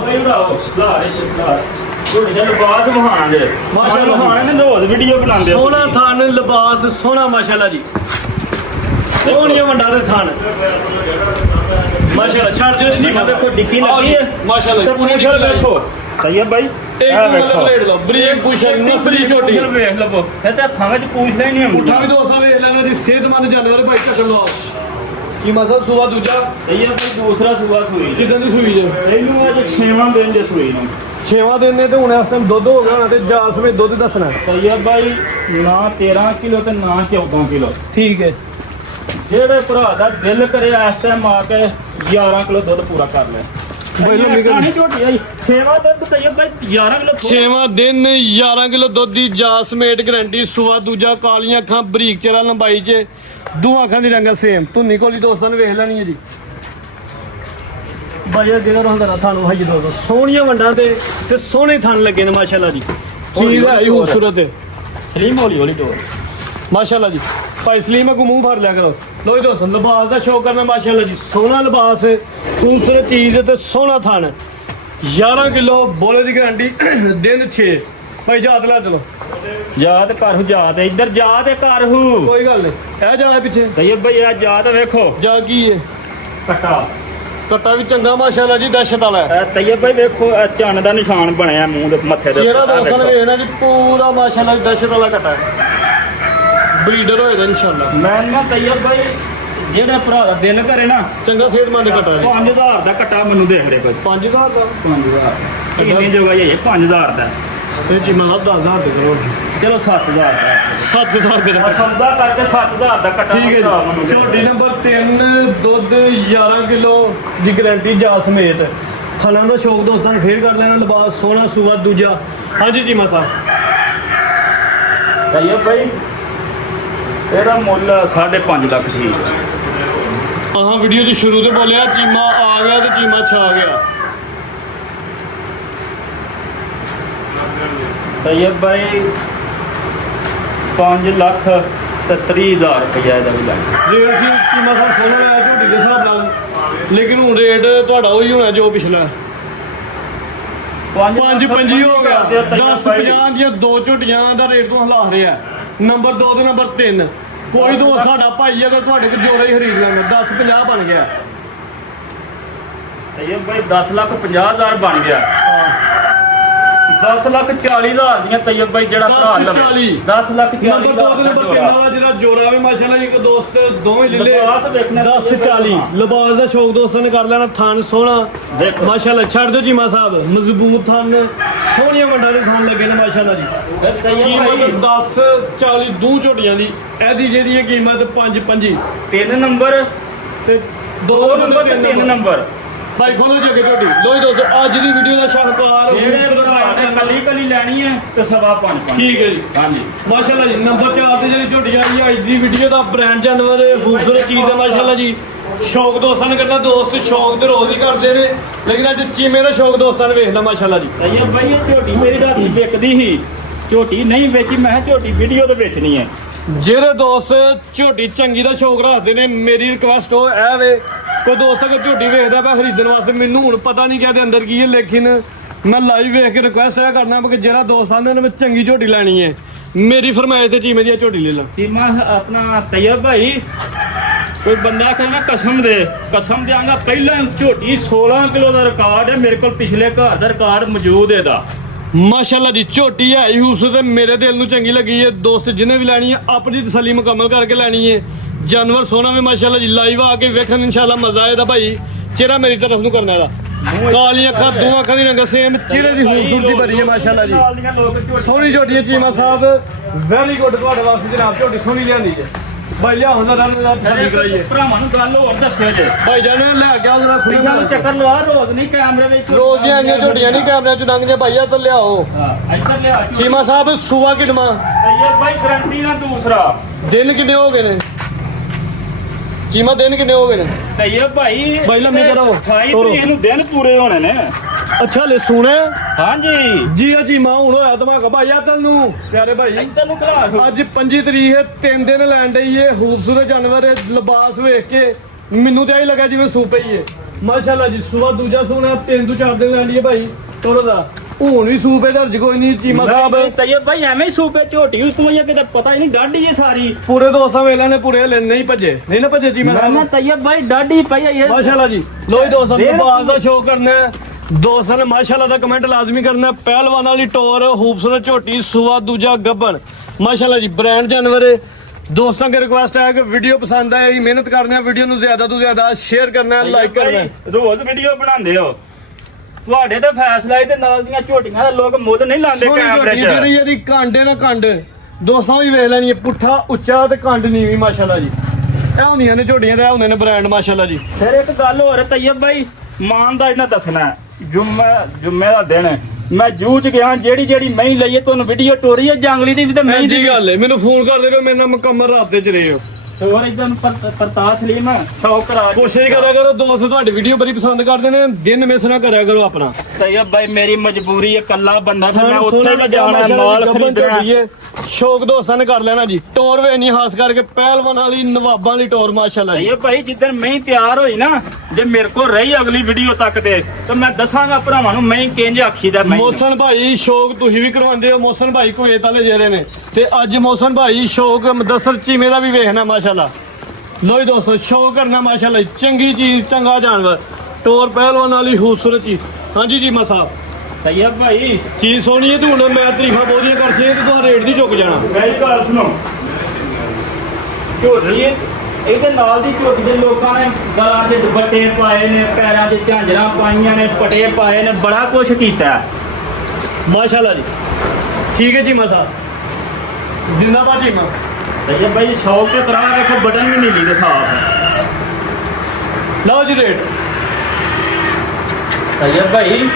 ਲਿਬਾਸ ਵਹਾਣਾ ਜੇ ਮਾਸ਼ਾਅੱਲਾ। ਵਹਾਣੇ ਨੇ ਰੋਜ਼ ਵੀਡੀਓ ਬਣਾਉਂਦੇ ਆ ਸੋਹਣਾ ਥਣ ਲਿਬਾਸ ਸੋਹਣਾ ਮਾਸ਼ਾਅੱਲਾ ਜੀ ਸੋਹਣੀਆਂ ਵੰਡਾ ਦੇ ਥਣ ਮਾਸ਼ਾਅੱਲਾ ਛੱਡ ਦਿਓ ਜੀ ਮੈਂ ਦੇਖੋ ਡਿੱਕੀ ਲੱਗੀ ਹੈ ਮਾਸ਼ਾਅੱਲਾ ਤੇ ਪੂਰੀ ਪੁੱਛ ਡਿੱਗੀ ਦੇਖੋ ਸਹੀ ਹੈ ਬਾਈ ਇੱਕ ਮਤਲਬ ਪਲੇਟ ਲਓ ਬਰੀਕ ਪੁਸ਼ਰ ਨਸਲੀ ਝੋਟੀ ਵੇਖ ਲਵੋ ਇਹ ਤਾਂ ਥਾਂ 'ਚ ਪੂਛਦਾ ਹੀ ਨਹੀਂ ਉਠਾ ਵੀ ਦੋਸਤਾਂ ਵੇਖ ਲੈਣਾ ਜੀ ਸਿਹਤਮੰਦ ਜਾਨਵਰ ਭਾਈ ਢੱਕਣ ਲਓ ਕੀ ਮਸਲ ਸੂਆ ਦੂਜਾ ਸਹੀ ਹੈ ਭਾਈ ਦੂਸਰਾ ਸੂਆ ਸੂਈ ਕਿਦਾਂ ਦੀ ਸੂਈ ਜੇ ਇਹਨੂੰ ਅੱਜ 6ਵਾਂ ਦਿਨ ਦੇ ਸੂਈ ਨੂੰ 6ਵਾਂ ਦਿਨ ਨੇ ਤੇ ਹੁਣ ਇਸ ਟਾਈਮ ਦੁੱਧ ਹੋ ਗਿਆ ਹੋਣਾ ਤੇ ਜਾਸ ਵਿੱਚ ਦੁੱਧ ਦੱਸਣਾ ਸਹੀ ਹੈ ਬਾਈ ਨਾ 13 ਕਿਲੋ ਤੇ ਨਾ 14 ਕਿਲੋ ਠੀਕ ਹੈ ਜਿਹੜੇ ਭਰਾ ਦਾ ਦਿਲ ਕਰੇ ਇਸ ਟਾਈਮ ਆ ਕੇ 11 ਕਿਲੋ ਦੁੱਧ ਪੂਰਾ ਕਰ ਲੈ ਪਹਿਲਾਂ ਨਿਕਲ- ਨਹੀਂ ਝੋਟੀ ਆਈ 6ਵਾਂ ਦਿਨ ਤੇ ਸਹੀ ਹੈ ਬਾਈ 11 ਕਿਲੋ 6ਵਾਂ ਦਿਨ 11 ਕਿਲੋ ਦੁੱਧ ਦੀ ਜਾਸ ਮੇਟ ਗਰੰਟੀ ਸੂਆ ਦੂਜਾ ਕਾਲੀਆਂ ਅੱਖਾਂ ਬਰੀਕ ਚਿਹਰਾ ਲੰਬਾਈ 'ਚ ਦੋਹਾਂ ਅੱਖਾਂ ਦੀ ਰੰਗਤ ਸੇਮ ਧੁੰਨੀ ਕੋਲੀ ਦੋਸਤਾਂ ਨੇ ਵੇਖ ਲੈਣੀ ਹੈ ਜੀ ਬਾਜਾ ਜਿਹੜਾ ਹੁੰਦਾ ਨਾ ਤੁਹਾਨੂੰ ਹਾਈ ਦੋਸਤੋ ਸੋਹਣੀਆਂ ਵੰਡਾਂ ਤੇ ਸੋਹਣੇ ਥਣ ਲੱਗੇ ਨੇ ਮਾਸ਼ਾਅੱਲਾ ਜੀ ਚੀਜ਼ ਹੈ ਹੀ ਖੂਬਸੂਰਤ ਹੈ ਸਲੀਮ ਹੌਲੀ ਹੌਲੀ ਡੋਰ ਮਾਸ਼ਾਅੱਲਾ ਜੀ ਭਾਈ ਸਲੀਮ ਕੋ ਮੂੰਹ ਭਰ ਲਿਆ ਕਰੋ ਲੋ ਜੀ ਦੋਸਤੋ ਲਿਬਾਸ ਦਾ ਸ਼ੌਕ ਕਰਨਾ ਮਾਸ਼ਾਅੱਲਾ ਜੀ ਸੋਹਣਾ ਲਿਬਾਸ ਖੂਬਸੂਰਤ ਚੀਜ਼ ਤੇ ਸੋਹਣਾ ਥਣ 11 ਕਿਲੋ ਬੋਲੇ ਦੀ ਗਾਰੰਟੀ ਦਿਨ 6 ਭਾਈ ਜਾਤ ਲੈ ਚਲੋ ਯਾਦ ਕਰ ਹੂ ਜਾਤ ਇੱਧਰ ਜਾ ਤੇ ਕਰ ਹੂ ਕੋਈ ਗੱਲ ਨਹੀਂ ਇਹ ਜਾ ਪਿੱਛੇ ਸਹੀ ਬਈ ਆ ਜਾਤ ਵੇਖੋ ਜਾ ਕੀ ਹੈ ਕਟਾ ਕੱਟਾ ਵੀ ਚੰਗਾ ਮਾਸ਼ਾਅੱਲਾ ਜੀ ਦਹਿਸ਼ਤ ਵਾਲਾ ਹੈ ਇਹ ਤਈਬ ਭਾਈ ਵੇਖੋ ਇਹ ਚੰਨ ਦਾ ਨਿਸ਼ਾਨ ਬਣਿਆ ਮੂੰਹ ਦੇ ਮੱਥੇ ਦੇ ਚਿਹਰਾ ਦੋਸਤਾਂ ਨੇ ਵੇਖਣਾ ਜੀ ਪੂਰਾ ਮਾਸ਼ਾਅੱਲਾ ਜੀ ਦਹਿਸ਼ਤ ਵਾਲਾ ਕੱਟਾ ਹੈ ਬਰੀਡਰ ਹੋਏਗਾ ਇਨਸ਼ਾਅੱਲਾ ਮੈਂ ਨਾ ਤਈਬ ਭਾਈ ਜਿਹੜਾ ਭਰਾ ਦਾ ਦਿਲ ਕਰੇ ਨਾ ਚੰਗਾ ਸਿਹਤਮੰਦ ਕੱਟਾ ਹੈ 5000 ਦਾ ਕਟਾ ਮੈਨੂੰ ਦੇਖ ਲੈ ਕੋਈ 5000 ਦਾ 5000 ਕਿੰਨੀ ਜਗ੍ਹਾ ਇਹ 5000 ਦਾ ਇਹ ਜੀ ਮੈਂ 10,000 ਦੇ ਕਰੋ ਚਲੋ 7000 ਦਾ 7,000 ਦੇ ਆ ਸੌਦਾ ਕਰਕੇ 7000 ਦਾ ਕਟਾ ਠੀਕ ਹੈ ਜੀ ਝੋਟੀ ਨੰਬਰ 3 ਦੁੱਧ 11 ਕਿਲੋ ਦੀ ਗਾਰੰਟੀ ਜਾ ਸਮੇਤ ਥਲਾਂ ਦਾ ਸ਼ੌਕ ਦੋਸਤਾਂ ਨੇ ਫੇਰ ਕਰ ਲੈਣਾ ਲਿਬਾਸ ਸੋਹਣਾ ਸੂਆ ਦੂਜਾ ਹਾਂਜੀ ਜੀ ਮਸਾ ਤਈਬ ਭਾਈ ਇਹਦਾ ਮੁੱਲ 5.5 ਲੱਖ ਠੀਕ ਹੈ ਆਹ ਵੀਡੀਓ ਚ ਸ਼ੁਰੂ ਤੋਂ ਬੋਲਿਆ ਚੀਮਾ ਆ ਗਿਆ ਤੇ ਚੀਮਾ ਛਾ ਗਿਆ ਤਈਬ ਭਾਈ 5 ਲੱਖ ਤੇ 30,000 ਰੁਪਇਆ ਇਹਦਾ ਵੀ ਲੱਗ ਰੇਟ ਸੀ ਚੀਮਾ ਸਾਹਿਬ ਸੋਹਣਾ ਲਾਇਆ ਝੋਟੀ ਦੇ ਹਿਸਾਬ ਨਾਲ ਲੇਕਿਨ ਹੁਣ ਰੇਟ ਤੁਹਾਡਾ ਉਹੀ ਹੋਣਾ ਜੋ ਪਿਛਲਾ 5 ਹੋ ਗਿਆ 10-50 ਦੀਆਂ ਦੋ ਝੋਟੀਆਂ ਦਾ ਰੇਟ ਤੋਂ ਹਿਲਾ ਰਿਹਾ ਨੰਬਰ 2 ਤੇ ਨੰਬਰ 3 ਕੋਈ ਦੋ ਸਾਡਾ ਭਾਈ ਅਗਰ ਤੁਹਾਡੇ ਕੋਲ ਜੋੜਾ ਹੀ ਖਰੀਦ ਲੈਣਾ 10-50 ਬਣ ਗਿਆ ਤਈਬ ਭਾਈ 10,50,000 ਬਣ ਗਿਆ 10,40,000 ਦੀਆਂ ਤਈਬ ਭਾਈ ਜਿਹੜਾ ਭਰਾ ਲਵੇ 10,40,000 ਨੰਬਰ 2 ਤੇ ਨੰਬਰ 3 ਵਾਲਾ ਜਿਹੜਾ ਜੋੜਾ ਵੀ ਮਾਸ਼ਾਅੱਲਾ ਇੱਕ ਦੋਸਤ ਦੋਵੇਂ ਲਿਲੇ ਲਿਬਾਸ ਵੇਖਣਾ 10-40 ਲਿਬਾਸ ਦਾ ਸ਼ੌਕ ਦੋਸਤਾਂ ਨੇ ਕਰ ਲੈਣਾ ਥਣ ਸੋਹਣਾ ਦੇਖੋ ਮਾਸ਼ਾਅੱਲਾ ਛੱਡ ਦਿਓ ਜੀਮਾ ਸਾਹਿਬ ਮਜ਼ਬੂਤ ਥਣ ਸੋਹਣੀਆਂ ਵੰਡਾਂ ਦੇ ਥਣ ਲੱਗੇ ਨੇ ਮਾਸ਼ਾਅੱਲਾ ਜੀ ਤਈਬ ਭਾਈ ਕੀਮਤ 10-40 ਦੋ ਝੋਟੀਆਂ ਦੀ ਇਹਦੀ ਜਿਹੜੀ ਹੈ ਕੀਮਤ 5-5 3 ਨੰਬਰ ਤੇ 2 ਨੰਬਰ ਤੇ 3 ਨੰਬਰ ਭਾਈ ਖੋਲੋ ਜੀ ਅੱਗੇ ਝੋਟੀ ਲੋ ਜੀ ਦੋਸਤੋ ਅੱਜ ਦੀ ਵੀਡੀਓ ਦਾ ਸ਼ਾਹਕਾਰ ਜਿਹੜੇ ਭਰਾ ਨੇ ਕੱਲੀ ਕੱਲੀ ਲੈਣੀ ਹੈ ਤੇ ਸਵਾ 5 ਠੀਕ ਹੈ ਜੀ ਹਾਂਜੀ ਮਾਸ਼ਾਅੱਲਾ ਜੀ ਨੰਬਰ 4 ਤੇ ਜਿਹੜੀ ਝੋਟੀ ਆਈ ਹੈ ਅੱਜ ਦੀ ਵੀਡੀਓ ਦਾ ਬ੍ਰਾਂਡ ਜਾਨਵਰ ਖੂਬਸੂਰਤ ਚੀਜ਼ ਹੈ ਮਾਸ਼ਾਅੱਲਾ ਜੀ ਸ਼ੌਕ ਦੋਸਤਾਂ ਨੇ ਕਰਦਾ ਦੋਸਤ ਸ਼ੌਕ ਤੇ ਰੋਜ਼ ਹੀ ਕਰਦੇ ਨੇ ਲੇਕਿਨ ਅੱਜ ਚੀਮੇ ਦਾ ਸ਼ੌਕ ਦੋਸਤਾਂ ਨੇ ਵੇਖਦਾ ਮਾਸ਼ਾਅੱਲਾ ਜੀ ਇਹ ਬਈ ਇਹ ਝੋਟੀ ਮੇਰੀ ਰਾਤੀ ਵਿਕਦੀ ਸੀ ਝੋਟੀ ਨਹੀਂ ਵੇਚੀ ਮੈਂ ਕਿਹਾ ਝੋਟੀ ਵੀਡੀਓ ਤੇ ਵੇਚਣੀ ਹੈ ਜਿਹੜੇ ਦੋਸਤ ਝੋਟੀ ਚੰਗੀ ਦਾ ਸ਼ੌਕ ਰੱਖਦੇ ਨੇ ਮੇਰੀ ਰਿਕਵੈਸਟ ਉਹ ਇਹ ਵੇ ਕੋਈ ਦੋਸਤ ਅਗਰ ਝੋਟੀ ਵੇਖਦਾ ਪਿਆ ਖਰੀਦਣ ਵਾਸਤੇ ਮੈਨੂੰ ਹੁਣ ਪਤਾ ਨਹੀਂ ਕਿਹਦੇ ਅੰਦਰ ਕੀ ਹੈ ਲੇਕਿਨ ਮੈਂ ਲਾਈਵ ਵੇਖ ਕੇ ਰਿਕਵੈਸਟ ਇਹ ਕਰਨਾ ਕਿ ਜਿਹੜਾ ਦੋਸਤ ਆਂਦੇ ਨੇ ਚੰਗੀ ਝੋਟੀ ਲੈਣੀ ਹੈ ਮੇਰੀ ਫਰਮਾਇਸ਼ ਤੇ ਚੀਮੇ ਦੀ ਝੋਟੀ ਲੈ ਲਾ ਚੀਮਾ ਆਪਣਾ ਤੈਯਬ ਭਾਈ ਕੋਈ ਬੰਦਾ ਕਹਿੰਦਾ ਕਸਮ ਦਿਆਂਗਾ ਪਹਿਲਾਂ ਝੋਟੀ 16 ਕਿਲੋ ਦਾ ਰਿਕਾਰਡ ਹੈ ਮੇਰੇ ਕੋਲ ਪਿਛਲੇ ਘਰ ਦਾ ਰਿਕਾਰਡ ਮੌਜੂਦ ਹੈ ਦਾ ਮਾਸ਼ਾਅੱਲਾ ਜੀ ਝੋਟੀ ਹੈ ਯੂਸ ਤੇ ਮੇਰੇ ਦਿਲ ਨੂੰ ਚੰਗੀ ਲੱਗੀ ਹੈ ਦੋਸਤ ਜਿਹਨੇ ਵੀ ਲੈਣੀ ਹੈ ਆਪਣੀ ਤਸੱਲੀ ਮੁਕੰਮਲ ਕਰਕੇ ਲੈਣੀ ਹੈ ਜਾਨਵਰ ਸੋਹਣਾ ਵੀ ਮਾਸ਼ਾਅੱਲਾ ਜੀ ਲਾਈਵ ਆ ਕੇ ਵੇਖਣ ਇਨਸ਼ਾਅੱਲਾ ਮਜ਼ਾ ਆਏਗਾ ਭਾਈ ਚਿਹਰਾ ਮੇਰੀ ਤਰਫ ਨੂੰ ਕਰਨਾ ਇਹਦਾ ਕਾਲੀਆਂ ਅੱਖਾਂ ਦੋਵਾਂ ਅੱਖਾਂ ਦੀ ਰੰਗ ਸੇਮ ਚਿਹਰੇ ਦੀ ਖੂਬਸੂਰਤੀ ਬੜੀ ਹੈ ਮਾਸ਼ਾਅੱਲਾ ਜੀ ਸੋਹਣੀ ਝੋਟੀ ਹੈ ਚੀਮਾ ਸਾਹਿਬ ਵੈਰੀ ਗੁੱਡ ਤੁਹਾਡੇ ਵਾਸਤੇ ਜਨਾਬ ਝੋਟੀ ਸੋਹਣੀ ਲਿਆਂਦੀ ਹੈ ਭਾਈ ਲਿਆ ਹੁੰਦਾ ਰਨ ਦਾ ਪਸੰਦ ਕਰਾਈਏ ਭਰਾਵਾਂ ਨੂੰ ਗੱਲ ਹੋਰ ਦੱਸਿਓ ਜੇ ਭਾਈ ਜਾਨ ਲੈ ਗਿਆ ਉਹਦਾ ਇਹਨਾਂ ਨੂੰ ਖੁੱਲਾ ਚੱਕਰ ਲਵਾ ਰੋਜ਼ ਨਹੀਂ ਕੈਮਰੇ ਵਿੱਚ ਰੋਜ਼ ਦੀਆਂ ਆਈਆਂ ਝੋਟੀਆਂ ਨਹੀਂ ਕੈਮਰਿਆਂ ਚ ਲੰਘ ਜੇ ਭਾਈ ਆ ਤਾਂ ਲਿਆਓ ਇੱਧਰ ਲਿਆ ਚੀਮਾ ਸਾਹਿਬ ਸੂਆ ਕਿਡਮਾ ਤੈਯਬ ਭਾਈ ਗਰੰਟੀ ਨਾਲ ਦੂਸਰਾ ਦਿਨ ਕਿੰਨੇ ਹੋ ਗਏ ਨੇ ਚੀਮਾ ਦਿਨ ਕਿੰਨੇ ਹੋ ਗਏ ਨੇ ਤੈਯਬ ਭਾਈ ਭਾਈ ਲੰਮੇ ਕਰੋ 28 ਤਰੀਕ ਨੂੰ ਦਿਨ ਪੂਰੇ ਹੋਣੇ ਨੇ ਅੱਛਾ ਲੈ ਸੁਣੇ ਹਾਂਜੀ ਜੀ ਆ ਜੀ ਮਾਂ ਹੁਣ ਹੋਇਆ ਧਮਾਕਾ ਭਾਈ ਆ ਚੱਲ ਨੂੰ ਪਿਆਰੇ ਭਾਈ ਇੱਧਰ ਨੂੰ ਖਲਾ ਅੱਜ 25 ਤਰੀਕ ਹੈ 3 ਦਿਨ ਲੈਣ ਡਈ ਏ ਖੂਬਸੂਰਤ ਜਾਨਵਰ ਹੈ ਲਿਬਾਸ ਵੇਖ ਕੇ ਮੈਨੂੰ ਤੇ ਆਈ ਲੱਗਾ ਜਿਵੇਂ ਸੂਪ ਹੀ ਏ ਮਾਸ਼ਾਅੱਲਾ ਜੀ ਸੂਆ ਦੂਜਾ ਸੋਨਾ 3 ਤੋਂ 4 ਦਿਨ ਲੈ ਲਈਏ ਭਾਈ ਤੋਰੋ ਦਾ ਹੁਣ ਵੀ ਸੂਪੇ ਦਰਜ ਕੋਈ ਨਹੀਂ ਚੀਮਾ ਸਾਹਿਬ ਤੈਯਬ ਭਾਈ ਐਵੇਂ ਹੀ ਸੂਪੇ ਝੋਟੀ ਉਤੋਂ ਹੀ ਕਿਤੇ ਪਤਾ ਹੀ ਨਹੀਂ ਡਾਢੀ ਇਹ ਸਾਰੀ ਪੂਰੇ ਦੋਸਤਾਂ ਵੇਲੇ ਨੇ ਪੂਰੇ ਹਲੇ ਨਹੀਂ ਭੱਜੇ ਨਹੀਂ ਨਾ ਭੱਜੇ ਚੀਮਾ ਮੈਂ ਸਾਹਿਬ ਤੈਯਬ ਭਾਈ ਡਾਢੀ ਪਈ ਇਹ ਮਾਸ਼ਾਅੱਲਾ ਜੀ ਲੋ ਜੀ ਦੋਸਤਾਂ ਨੂੰ ਬਾਜ਼ ਦਾ ਸ਼ੌਕ ਕਰਨਾ ਹੈ ਦੋਸਤਾਂ ਨੇ ਮਾਸ਼ਾਅੱਲਾ ਦਾ ਕਮੈਂਟ ਲਾਜ਼ਮੀ ਕਰਨਾ ਹੈ ਪਹਿਲਵਾਨ ਵਾਲੀ ਟੋਰ ਖੂਬਸੂਰਤ ਝੋਟੀ ਸੂਆ ਦੂਜਾ ਗੱਬਣ ਮਾਸ਼ਾਅੱਲਾ ਜੀ ਬ੍ਰਾਂਡ ਜਾਨਵਰ ਹੈ ਦੋਸਤਾਂ ਦੀ ਰਿਕੁਐਸਟ ਹੈ ਕਿ ਵੀਡੀਓ ਪਸੰਦ ਆਏ ਮਿਹਨਤ ਕਰਨੀ ਹੈ ਵੀਡੀਓ ਨੂੰ ਜ਼ਿਆਦਾ ਤੋਂ ਜ਼ਿਆਦਾ ਸ਼ੇਅਰ ਕਰਨਾ ਹੈ ਲਾਈਕ ਕਰਨਾ ਹੈ ਰੋਜ਼ ਵੀਡੀਓ ਬਣਾਉਂਦੇ ਹੋ ਤੁਹਾਡੇ ਤੇ ਫੈਸਲਾ ਹੈ ਤੇ ਨਾਲ ਦੀਆਂ ਝੋਟੀਆਂ ਦਾ ਲੋਕ ਮੁੱਲ ਨਹੀਂ ਲਾਉਂਦੇ ਕੈਮਰੇ 'ਚ ਜਿਹੜੀ ਇਹਦੀ ਕੰਡ ਹੈ ਨਾ ਕੰਡ ਦੋਸਤਾਂ ਵੀ ਵੇਖ ਲੈਣੀ ਹੈ ਪੁੱਠਾ ਉੱਚਾ ਤੇ ਕੰਡ ਨੀਵੀਂ ਮਾਸ਼ਾਅੱਲਾ ਜੀ ਇਹ ਹੁੰਦੀਆਂ ਨੇ ਝੋਟੀਆਂ ਤੇ ਇਹ ਹੁੰਦੇ ਨੇ ਬ੍ਰਾਂਡ ਮਾਸ਼ਾਅੱਲਾ ਜੀ ਫਿਰ ਇੱਕ ਗੱਲ ਹੋਰ ਹੈ ਤੈਯਬ ਭਾਈ ਮਾਨ ਦਾ ਇਹਨਾਂ ਦੱਸਣਾ ਹੈ। ਜੁਮੇ ਦਾ ਦਿਨ ਹੈ। ਮੈਂ ਜੂ ਚ ਗਿਆ ਜਿਹੜੀ ਮੈਂ ਲਈਏ ਤੁਹਾਨੂੰ ਵੀਡੀਓ ਟੋਰੀ ਹੈ ਜੰਗਲੀ ਦੀ ਵੀ ਤੇ ਮੈਂ ਦੀ ਗੱਲ ਹੈ ਮੈਨੂੰ ਫੋਨ ਕਰਦੇ ਰਹੋ ਮੇਰੇ ਨਾਲ ਮੁਕੰਮਲ ਰਾਬਤੇ ਚ ਰਹੇ ਹੋ ਹੋਰ ਇਦਾਂ ਪਰਤਾਸ ਸਲੀਮ ਸ਼ੌਕ ਕਰਾ ਕੋਸ਼ਿਸ਼ ਕਰਿਆ ਕਰੋ ਦੋਸਤ ਤੁਹਾਡੀ ਵੀਡੀਓ ਬੜੀ ਪਸੰਦ ਕਰਦੇ ਨੇ ਦਿਨ ਮਿਸ ਨਾ ਕਰਿਆ ਕਰੋ ਆਪਣਾ ਤੈਯਬ ਭਾਈ ਮੇਰੀ ਮਜਬੂਰੀ ਹੈ ਕੱਲਾ ਬੰਦਾ ਫਿਰ ਮੈਂ ਉੱਥੇ ਵੀ ਜਾਣਾ ਮਾਲ ਖਰੀਦਣਾ ਸ਼ੌਕ ਦੋਸਤਾਂ ਨੇ ਕਰ ਲੈਣਾ ਜੀ ਟੋਰ ਵੇ ਨਹੀਂ ਖਾਸ ਕਰਕੇ ਪਹਿਲਵਾਨ ਵਾਲੀ ਨਵਾਬਾਂ ਵਾਲੀ ਟੋਰ ਮਾਸ਼ਾਅੱਲਾ ਜੀ ਇਹ ਭਾਈ ਜਿੱਦਣ ਮੈਂ ਤਿਆਰ ਹੋਈ ਨਾ ਜੇ ਮੇਰੇ ਕੋਲ ਰਹੀ ਅਗਲੀ ਵੀਡੀਓ ਤੱਕ ਦੇ ਤਾਂ ਮੈਂ ਦੱਸਾਂਗਾ ਭਰਾਵਾਂ ਨੂੰ ਮੈਂ ਕਿੰਜ ਆਖੀਦਾ ਮੈਂ ਮੋਸਨ ਭਾਈ ਸ਼ੌਕ ਤੁਸੀਂ ਵੀ ਕਰਵਾਉਂਦੇ ਹੋ ਮੋਸਨ ਭਾਈ ਕੁਵੇਤ ਵਾਲੇ ਜਿਹੜੇ ਨੇ ਤੇ ਅੱਜ ਮੋਸਨ ਭਾਈ ਸ਼ੌਕ ਮਦਸਰ ਚੀਮੇ ਦਾ ਵੀ ਵੇਖਣਾ ਮਾਸ਼ਾਅੱਲਾ ਲੋਈ ਦੋਸਤੋ ਸ਼ੌਕ ਕਰਨਾ ਮਾਸ਼ਾਅੱਲਾ ਚੰਗੀ ਚੀਜ਼ ਚੰਗਾ ਜਾਨਵਰ ਟੋਰ ਪਹਿਲਵਾਨ ਵਾਲੀ ਖੂਬਸੂਰਤ ਚੀਜ਼ ਹਾਂਜੀ ਜੀ ਸਾਹਿਬ ਤੈਯਬ ਭਾਈ ਚੀਜ਼ ਸੋਹਣੀ ਹੈ ਤੇ ਹੁਣ ਮੈਂ ਤਾਰੀਫਾਂ ਬਹੁਤੀਆਂ ਕਰ ਸੀ ਤੇ ਤੁਹਾਡਾ ਰੇਟ ਨਹੀਂ ਝੁਕ ਜਾਣਾ ਮੇਰੀ ਗੱਲ ਸੁਣੋ ਝੋਟੀ ਇਹਦੇ ਨਾਲ ਦੀ ਝੋਟੀ ਦੇ ਲੋਕਾਂ ਨੇ ਗਲਾਂ 'ਚ ਦੁਪੱਟੇ ਪਾਏ ਨੇ ਪੈਰਾਂ 'ਚ ਝਾਂਜਰਾਂ ਪਾਈਆਂ ਨੇ ਪਟੇ ਪਾਏ ਨੇ ਬੜਾ ਕੁਝ ਕੀਤਾ ਮਾਸ਼ਾਅੱਲਾ ਜੀ ਠੀਕ ਹੈ ਜੀ ਸਾਹਿਬ ਜ਼ਿੰਦਾਬਾਦ ਜੀ ਤੈਯਬ ਭਾਈ ਸ਼ੌਕ ਤੇ ਕਰਾ ਵੇਖੋ ਬਟਨ ਵੀ ਨੀਲੀ ਦੇ ਸਾਫ ਲਓ ਜੀ ਰੇਟ ਤੈਯਬ ਭਾਈ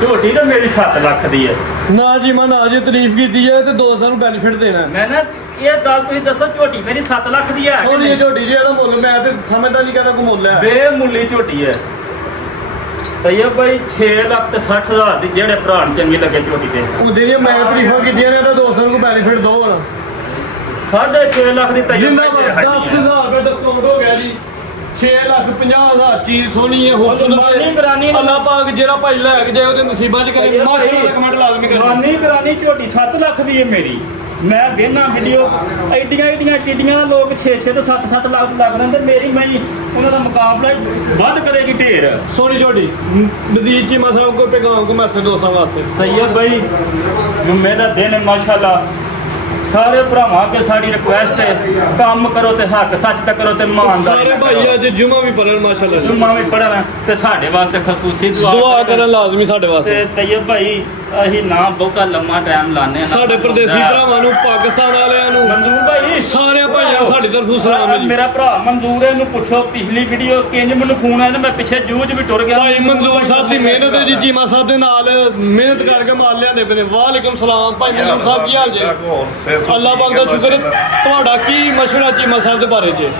ਝੋਟੀ ਤਾਂ ਮੇਰੀ 7 ਲੱਖ ਦੀ ਹੈ ਨਾ ਜੀ ਨਾ ਜੀ ਤਾਰੀਫ ਕੀਤੀ ਹੈ ਤੇ 200 ਨੂੰ ਬੈਨੀਫਿਟ ਦੇਣਾ ਹੈ। ਮੈਂ ਨਾ ਇਹ ਗੱਲ ਤੁਸੀਂ ਦੱਸੋ ਝੋਟੀ ਮੇਰੀ 7 ਲੱਖ ਦੀ ਹੈ ਸੋਹਣੀ ਹੈ ਝੋਟੀ ਜੀ ਇਹਦਾ ਮੁੱਲ ਮੈਂ ਤੇ ਸਮਝਦਾ ਨਹੀਂ ਕਹਿੰਦਾ ਕੋ ਮੁੱਲ ਹੈ ਬੇਮੁੱਲੀ ਝੋਟੀ ਹੈ ਤੈਯਬ ਭਾਈ 6 ਲੱਖ ਤੇ 60 ਹਜ਼ਾਰ ਦੀ ਜਿਹੜੇ ਭਰਾ ਨੂੰ ਚੰਗੀ ਲੱਗੇ ਝੋਟੀ ਤੇ ਉਹਦੇ ਦੀਆਂ ਮੈਂ ਤਾਰੀਫਾਂ ਕੀਤੀਆਂ ਨੇ ਤਾਂ 200 ਨੂੰ ਬੈਨੀਫਿਟ ਦੋ ਹੁਣ 6.5 ਲੱਖ ਦੀ ਤੈਯਬ ਜ਼ਿੰਦਾਬਾਦ 10000 ਰੁਪਏ ਡਿਸਕਾਊਂਟ ਹੋ ਗਿਆ ਜੀ 6,50,000 ਚੀਜ਼ ਸੋਹਣੀ ਹੈ ਹੋਰ ਮਾਨੀ ਕਰਾਨੀ ਅੱਲਾਹ ਪਾਕ ਜਿਹੜਾ ਭਾਈ ਲੈ ਕੇ ਜਾਏ ਉਹਦੇ ਨਸੀਬਾਂ 'ਚ ਕਰੇ ਮਾਸ਼ਾਅੱਲਾ ਦਾ ਕਮੈਂਟ ਲਾਜ਼ਮੀ ਕਰਨਾ ਮਾਨੀ ਕਰਾਨੀ ਝੋਟੀ 7 ਲੱਖ ਦੀ ਹੈ ਮੇਰੀ ਮੈਂ ਵੇਖਣਾ ਵੀਡੀਓ ਐਡੀਆਂ ਟਿੱਡੀਆਂ ਦਾ ਲੋਕ 6 ਤੇ 7 ਲੱਖ ਲੱਗ ਰਹੇ ਤੇ ਮੇਰੀ ਮੈਂ ਉਹਨਾਂ ਦਾ ਮੁਕਾਬਲਾ ਵੱਧ ਕਰੇਗੀ ਢੇਰ ਸੋਹਣੀ ਝੋਟੀ ਮਜ਼ੀਦ ਜੀ ਮਸਾਂ ਕੋ ਪੈਗਾਮ ਕੋ ਮੈਸੇਜ ਦੋਸਤਾਂ ਵਾਸਤੇ ਤੈਯਬ ਭਾਈ ਜੁਮੇ ਦਾ ਦਿਨ ਹੈ ਮਾਸ਼ਾਅੱਲਾ ਸਾਰੇ ਭਰਾਵਾਂ ਅੱਗੇ ਸਾਡੀ ਰਿਕੁਐਸਟ ਹੈ ਕੰਮ ਕਰੋ ਤੇ ਹੱਕ ਸੱਚ ਤੇ ਕਰੋ ਤੇ ਇਮਾਨਦਾਰੀ ਸਾਰੇ ਭਾਈ ਅੱਜ ਜੁਮਾ ਵੀ ਪੜਨ ਮਾਸ਼ਾਅੱਲਾ ਜੀ ਜੁਮਾ ਵੀ ਪੜਨਾ ਤੇ ਸਾਡੇ ਵਾਸਤੇ ਖਸੂਸੀ ਦੁਆ ਕਰਨ ਲਾਜ਼ਮੀ ਸਾਡੇ ਵਾਸਤੇ ਤੇ ਤੈਯਬ ਭਾਈ ਅਸੀਂ ਨਾ ਬਹੁਤਾ ਲੰਮਾ ਟਾਈਮ ਲਾਣੇ ਸਾਡੇ ਪਰਦੇਸੀ ਭਰਾਵਾਂ ਨੂੰ ਪਾਕਿਸਤਾਨ ਵਾਲਿਆਂ ਨੂੰ ਮਨਜ਼ੂਰ ਭਾਈ ਸਾਰਿਆਂ ਭਾਈਆਂ ਨੂੰ ਸਾਡੀ ਤੁਹਾਡੀ ਤਰਫੋਂ ਸਲਾਮ ਹੈ ਜੀ। ਮੇਰਾ ਭਰਾ ਮਨਜ਼ੂਰ ਹੈ, ਇਹਨੂੰ ਪੁੱਛੋ ਪਿਛਲੀ ਵੀਡੀਓ ਕਿੰਜ ਮੈਨੂੰ ਫੋਨ ਆਇਆ ਤੇ ਮੈਂ ਪਿੱਛੇ ਜੂਝ ਵੀ ਟੁਰ ਗਿਆ। ਭਾਈ ਮਨਜ਼ੂਰ ਸਾਹਿਬ ਦੀ ਮਿਹਨਤ ਹੈ ਜੀ, ਚੀਮਾ ਸਾਹਿਬ ਦੇ ਨਾਲ ਮਿਹਨਤ ਕਰਕੇ ਮਾਲ ਲਿਆਂਦੇ ਪਏ ਨੇ। ਵਾਲੇਕੁਮ ਸਲਾਮ ਭਾਈ ਮਨਜ਼ੂਰ ਸਾਹਿਬ, ਕੀ ਹਾਲ ਜੀ? ਅੱਲਾਹ ਪਾਕ ਦਾ ਸ਼ੁਕਰ ਹੈ। ਤੁਹਾਡਾ ਕੀ ਮਸ਼ਵਰਾ ਚੀਮਾ ਸਾਹਿਬ ਦੇ ਬਾਰੇ 'ਚ?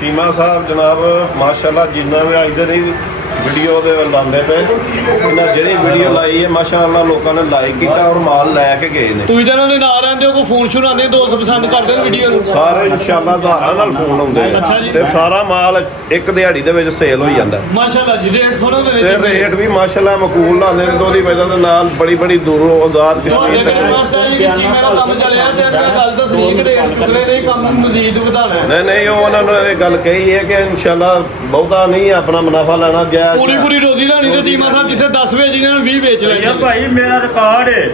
ਚੀਮਾ ਸਾਹਿਬ ਜਨਾਬ ਮਾਸ਼ਾਅੱਲਾ ਜਿੰਨਾ ਵੀ ਅੱਜ ਦੇ ਨਹੀਂ ਵੀਡੀਓ ਦੇ ਲਾਉਂਦੇ ਪਏ, ਇਹਨਾਂ ਜਿਹੜੀ ਵੀਡੀਓ ਲਾਈ ਹੈ ਮਾਸ਼ਾਅੱਲਾ ਲੋਕਾਂ ਨੇ ਲਾਈਕ ਕੀਤਾ ਔਰ ਮਾਲ ਲੈ ਕੇ ਗਏ ਨੇ। ਤੁਸੀਂ ਤਾਂ ਇਹਨਾਂ ਦੇ ਨਾਲ ਰਹਿੰਦੇ ਹੋ, ਕੋਈ ਫੋਨ ਸ਼ੁਰੂ ਆਉਂਦੇ ਦੋਸਤ ਪਸੰਦ ਕਰਦੇ ਨੇ ਵੀਡੀਓ ਨੂੰ? ਸਾਰੇ ਇਨਸ਼ਾਅੱਲਾ ਆਧਾਰਾਂ ਨਾਲ ਫੋਨ ਆਉਂਦੇ ਅੱਛਾ ਜੀ। ਨੇ ਤੇ ਸਾਰਾ ਮਾਲ ਇੱਕ ਦਿਹਾੜੀ ਦੇ ਵਿੱਚ ਸੇਲ ਹੋ ਜਾਂਦਾ ਮਾਸ਼ਾਅੱਲਾ ਜੀ, ਰੇਟ ਸੋਹਣੇ ਹੁੰਦੇ ਤੇ ਨੇ। ਰੇਟ ਵੀ ਮਾਸ਼ਾਅੱਲਾ ਮਕਬੂਲ ਲਾਉਂਦੇ ਨੇ। ਉਹਦੀ ਵਜ੍ਹਾ ਦੇ ਨਾਲ ਬੜੀ ਦੂਰੋਂ ਆਜ਼ਾਦ ਤੁਹਾਡੇ ਕਸ਼ਮੀਰ ਕੋਲ ਤੱਕ ਫਸਟ ਹੈ ਕਿ ਚੀਮੇ ਦਾ ਕੰਮ ਚੱਲਿਆ ਤੇ ਇਹਨਾਂ ਗੱਲ ਤਾਂ ਸਹੀ ਰੇਟ ਚੁੱਕਣੇ ਨਹੀਂ, ਕੰਮ ਨੂੰ ਮਜ਼ੀਦ ਵਧਾਉਣਾ ਹੈ। ਨਹੀਂ ਉਹ ਉਹਨਾਂ ਨੇ ਇਹ ਗੱਲ ਕਹੀ ਹੈ ਕਿ ਇਨਸ਼ਾਅੱਲਾ ਬਹੁਤਾ ਨਹੀਂ ਆਪਣਾ ਮੁਨਾਫਾ ਲੈਣਾ ਜਾਇਜ਼ ਪੂਰੀ ਰੋਜ਼ੀ ਲੈਣੀ ਤੇ ਚੀਮਾ ਸਾਹਿਬ ਜਿੱਥੇ 10 ਵੇਚ ਇਹਨਾਂ ਨੂੰ 20 ਵੇਚ ਇਹ ਲੈਣੇ। ਭਾਈ ਮੇਰਾ ਰਿਕਾਰਡ ਹੈ,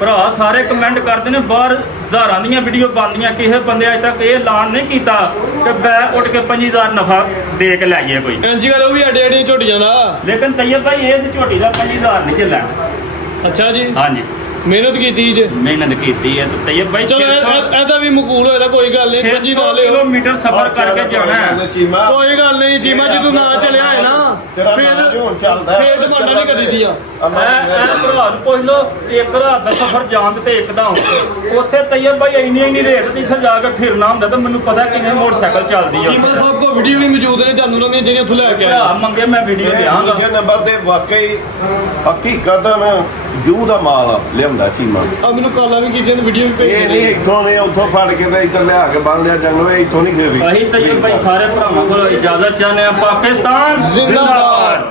ਭਰਾ ਸਾਰੇ ਕਮੈਂਟ ਕਰਦੇ ਨੇ ਬਾਹਰ ਹਜ਼ਾਰਾਂ ਦੀਆਂ ਵੀਡੀਓ ਬਣਦੀਆਂ, ਕਿਸੇ ਬੰਦੇ ਅਜੇ ਤੱਕ ਇਹ ਐਲਾਨ ਨਹੀਂ ਕੀਤਾ ਕਿ ਮੈਂ ਉੱਠ ਕੇ 5000 ਨਫਾ ਦੇ ਕੇ ਲੈ ਗਿਆ ਕੋਈ। ਇੰਜ ਕਰ ਉਹ ਵੀ ਅੱਡੇ ਅੱਡੇ ਝੋਟੀਆਂ ਦਾ। ਲੇਕਿਨ ਤੈਯਬ ਭਾਈ ਇਸ ਝੋਟੀ ਦਾ 5000 ਨਹੀਂ ਚੱਲਣਾ। ਅੱਛਾ ਜੀ, ਹਾਂਜੀ ਮਿਹਨਤ ਕੀਤੀ ਜੀ। ਮਿਹਨਤ ਕੀਤੀ ਹੈ ਤੇ ਤੈਯਬ ਭਾਈ ਚਲੋ 600 ਇਹਦਾ ਵੀ ਮਕਬੂਲ ਹੋਇਆ, ਕੋਈ ਗੱਲ ਨਹੀਂ। 25 ਨਾ ਲਿਓ, ਕਿਲੋਮੀਟਰ ਸਫ਼ਰ ਕਰਕੇ ਜਾਣਾ ਹੈ। ਚੀਮਾ ਕੋਈ ਗੱਲ ਨਹੀਂ। ਚੀਮਾ ਜਦੋਂ ਨਾ ਚੱਲਿਆ ਹੈ ਨਾ ਤੇਰਾ ਨਾਂ ਹੁਣ ਚੱਲਦਾ ਫਿਰ ਡਿਮਾਂਡਾਂ ਨਹੀਂ ਕਰੀ ਦੀਆਂ। ਐ ਭਰਾ ਨੂੰ ਪੁੱਛ ਲਓ, ਇੱਕ ਰਾਤ ਦਾ ਸਫ਼ਰ ਜਾਣ ਤੇ ਇੱਕ ਦਾ ਆਉਣ। ਉੱਥੇ ਤੈਯਬ ਭਾਈ ਇੰਨੀ ਰੇਟ ਦੀ ਸਜਾ ਕੇ ਫਿਰਨਾ ਹੁੰਦਾ ਤਾਂ ਮੈਨੂੰ ਪਤਾ ਕਿਵੇਂ ਮੋਟਰਸਾਈਕਲ ਚੱਲਦੀ ਆ। ਚੀਮਾ ਸਾਹਿਬ ਕੋਲ ਵੀਡੀਓ ਵੀ ਮੌਜੂਦ ਨੇ, ਤੁਹਾਨੂੰ ਉਹਨਾਂ ਦੀਆਂ ਜਿਹੜੀਆਂ ਉੱਥੋਂ ਲੈ ਕੇ ਭਰਾ ਆਏ। ਮੰਗੇ ਮੈਂ ਵੀਡੀਓ ਲਿਆਂਗਾ। ਦੂਜੇ ਨੰਬਰ ਤੇ ਵਾਕਈ ਹਕੀਕਤ ਜੂ ਦਾ ਮਾਲ ਲਿਆਉਂਦਾ ਚੀਮਾ। ਆ ਮੈਨੂੰ ਕਾਲਾਂ ਵੀ ਕੀਤੀਆਂ ਨੇ, ਵੀਡੀਓ ਵੀ ਇਹ ਭੇਜੀ ਨਹੀਂ ਨੇ। ਇੱਥੋਂ ਨੇ ਉੱਥੋਂ ਫੜ ਕੇ ਤੇ ਇੱਧਰ ਲਿਆ ਕੇ ਬੰਨ ਲਿਆ ਜੰਗਲ ਇੱਥੋਂ ਨਹੀਂ ਖੇਵੀ। ਅਸੀਂ ਤੈਯਬ ਭਾਈ ਸਾਰੇ ਭਰਾਵਾਂ ਕੋਲ ਇਜਾਜ਼ਤ ਚਾਹੁੰਦੇ ਆ। ਪਾਕਿਸਤਾਨ ਜ਼ਿੰਦਾਬਾਦ।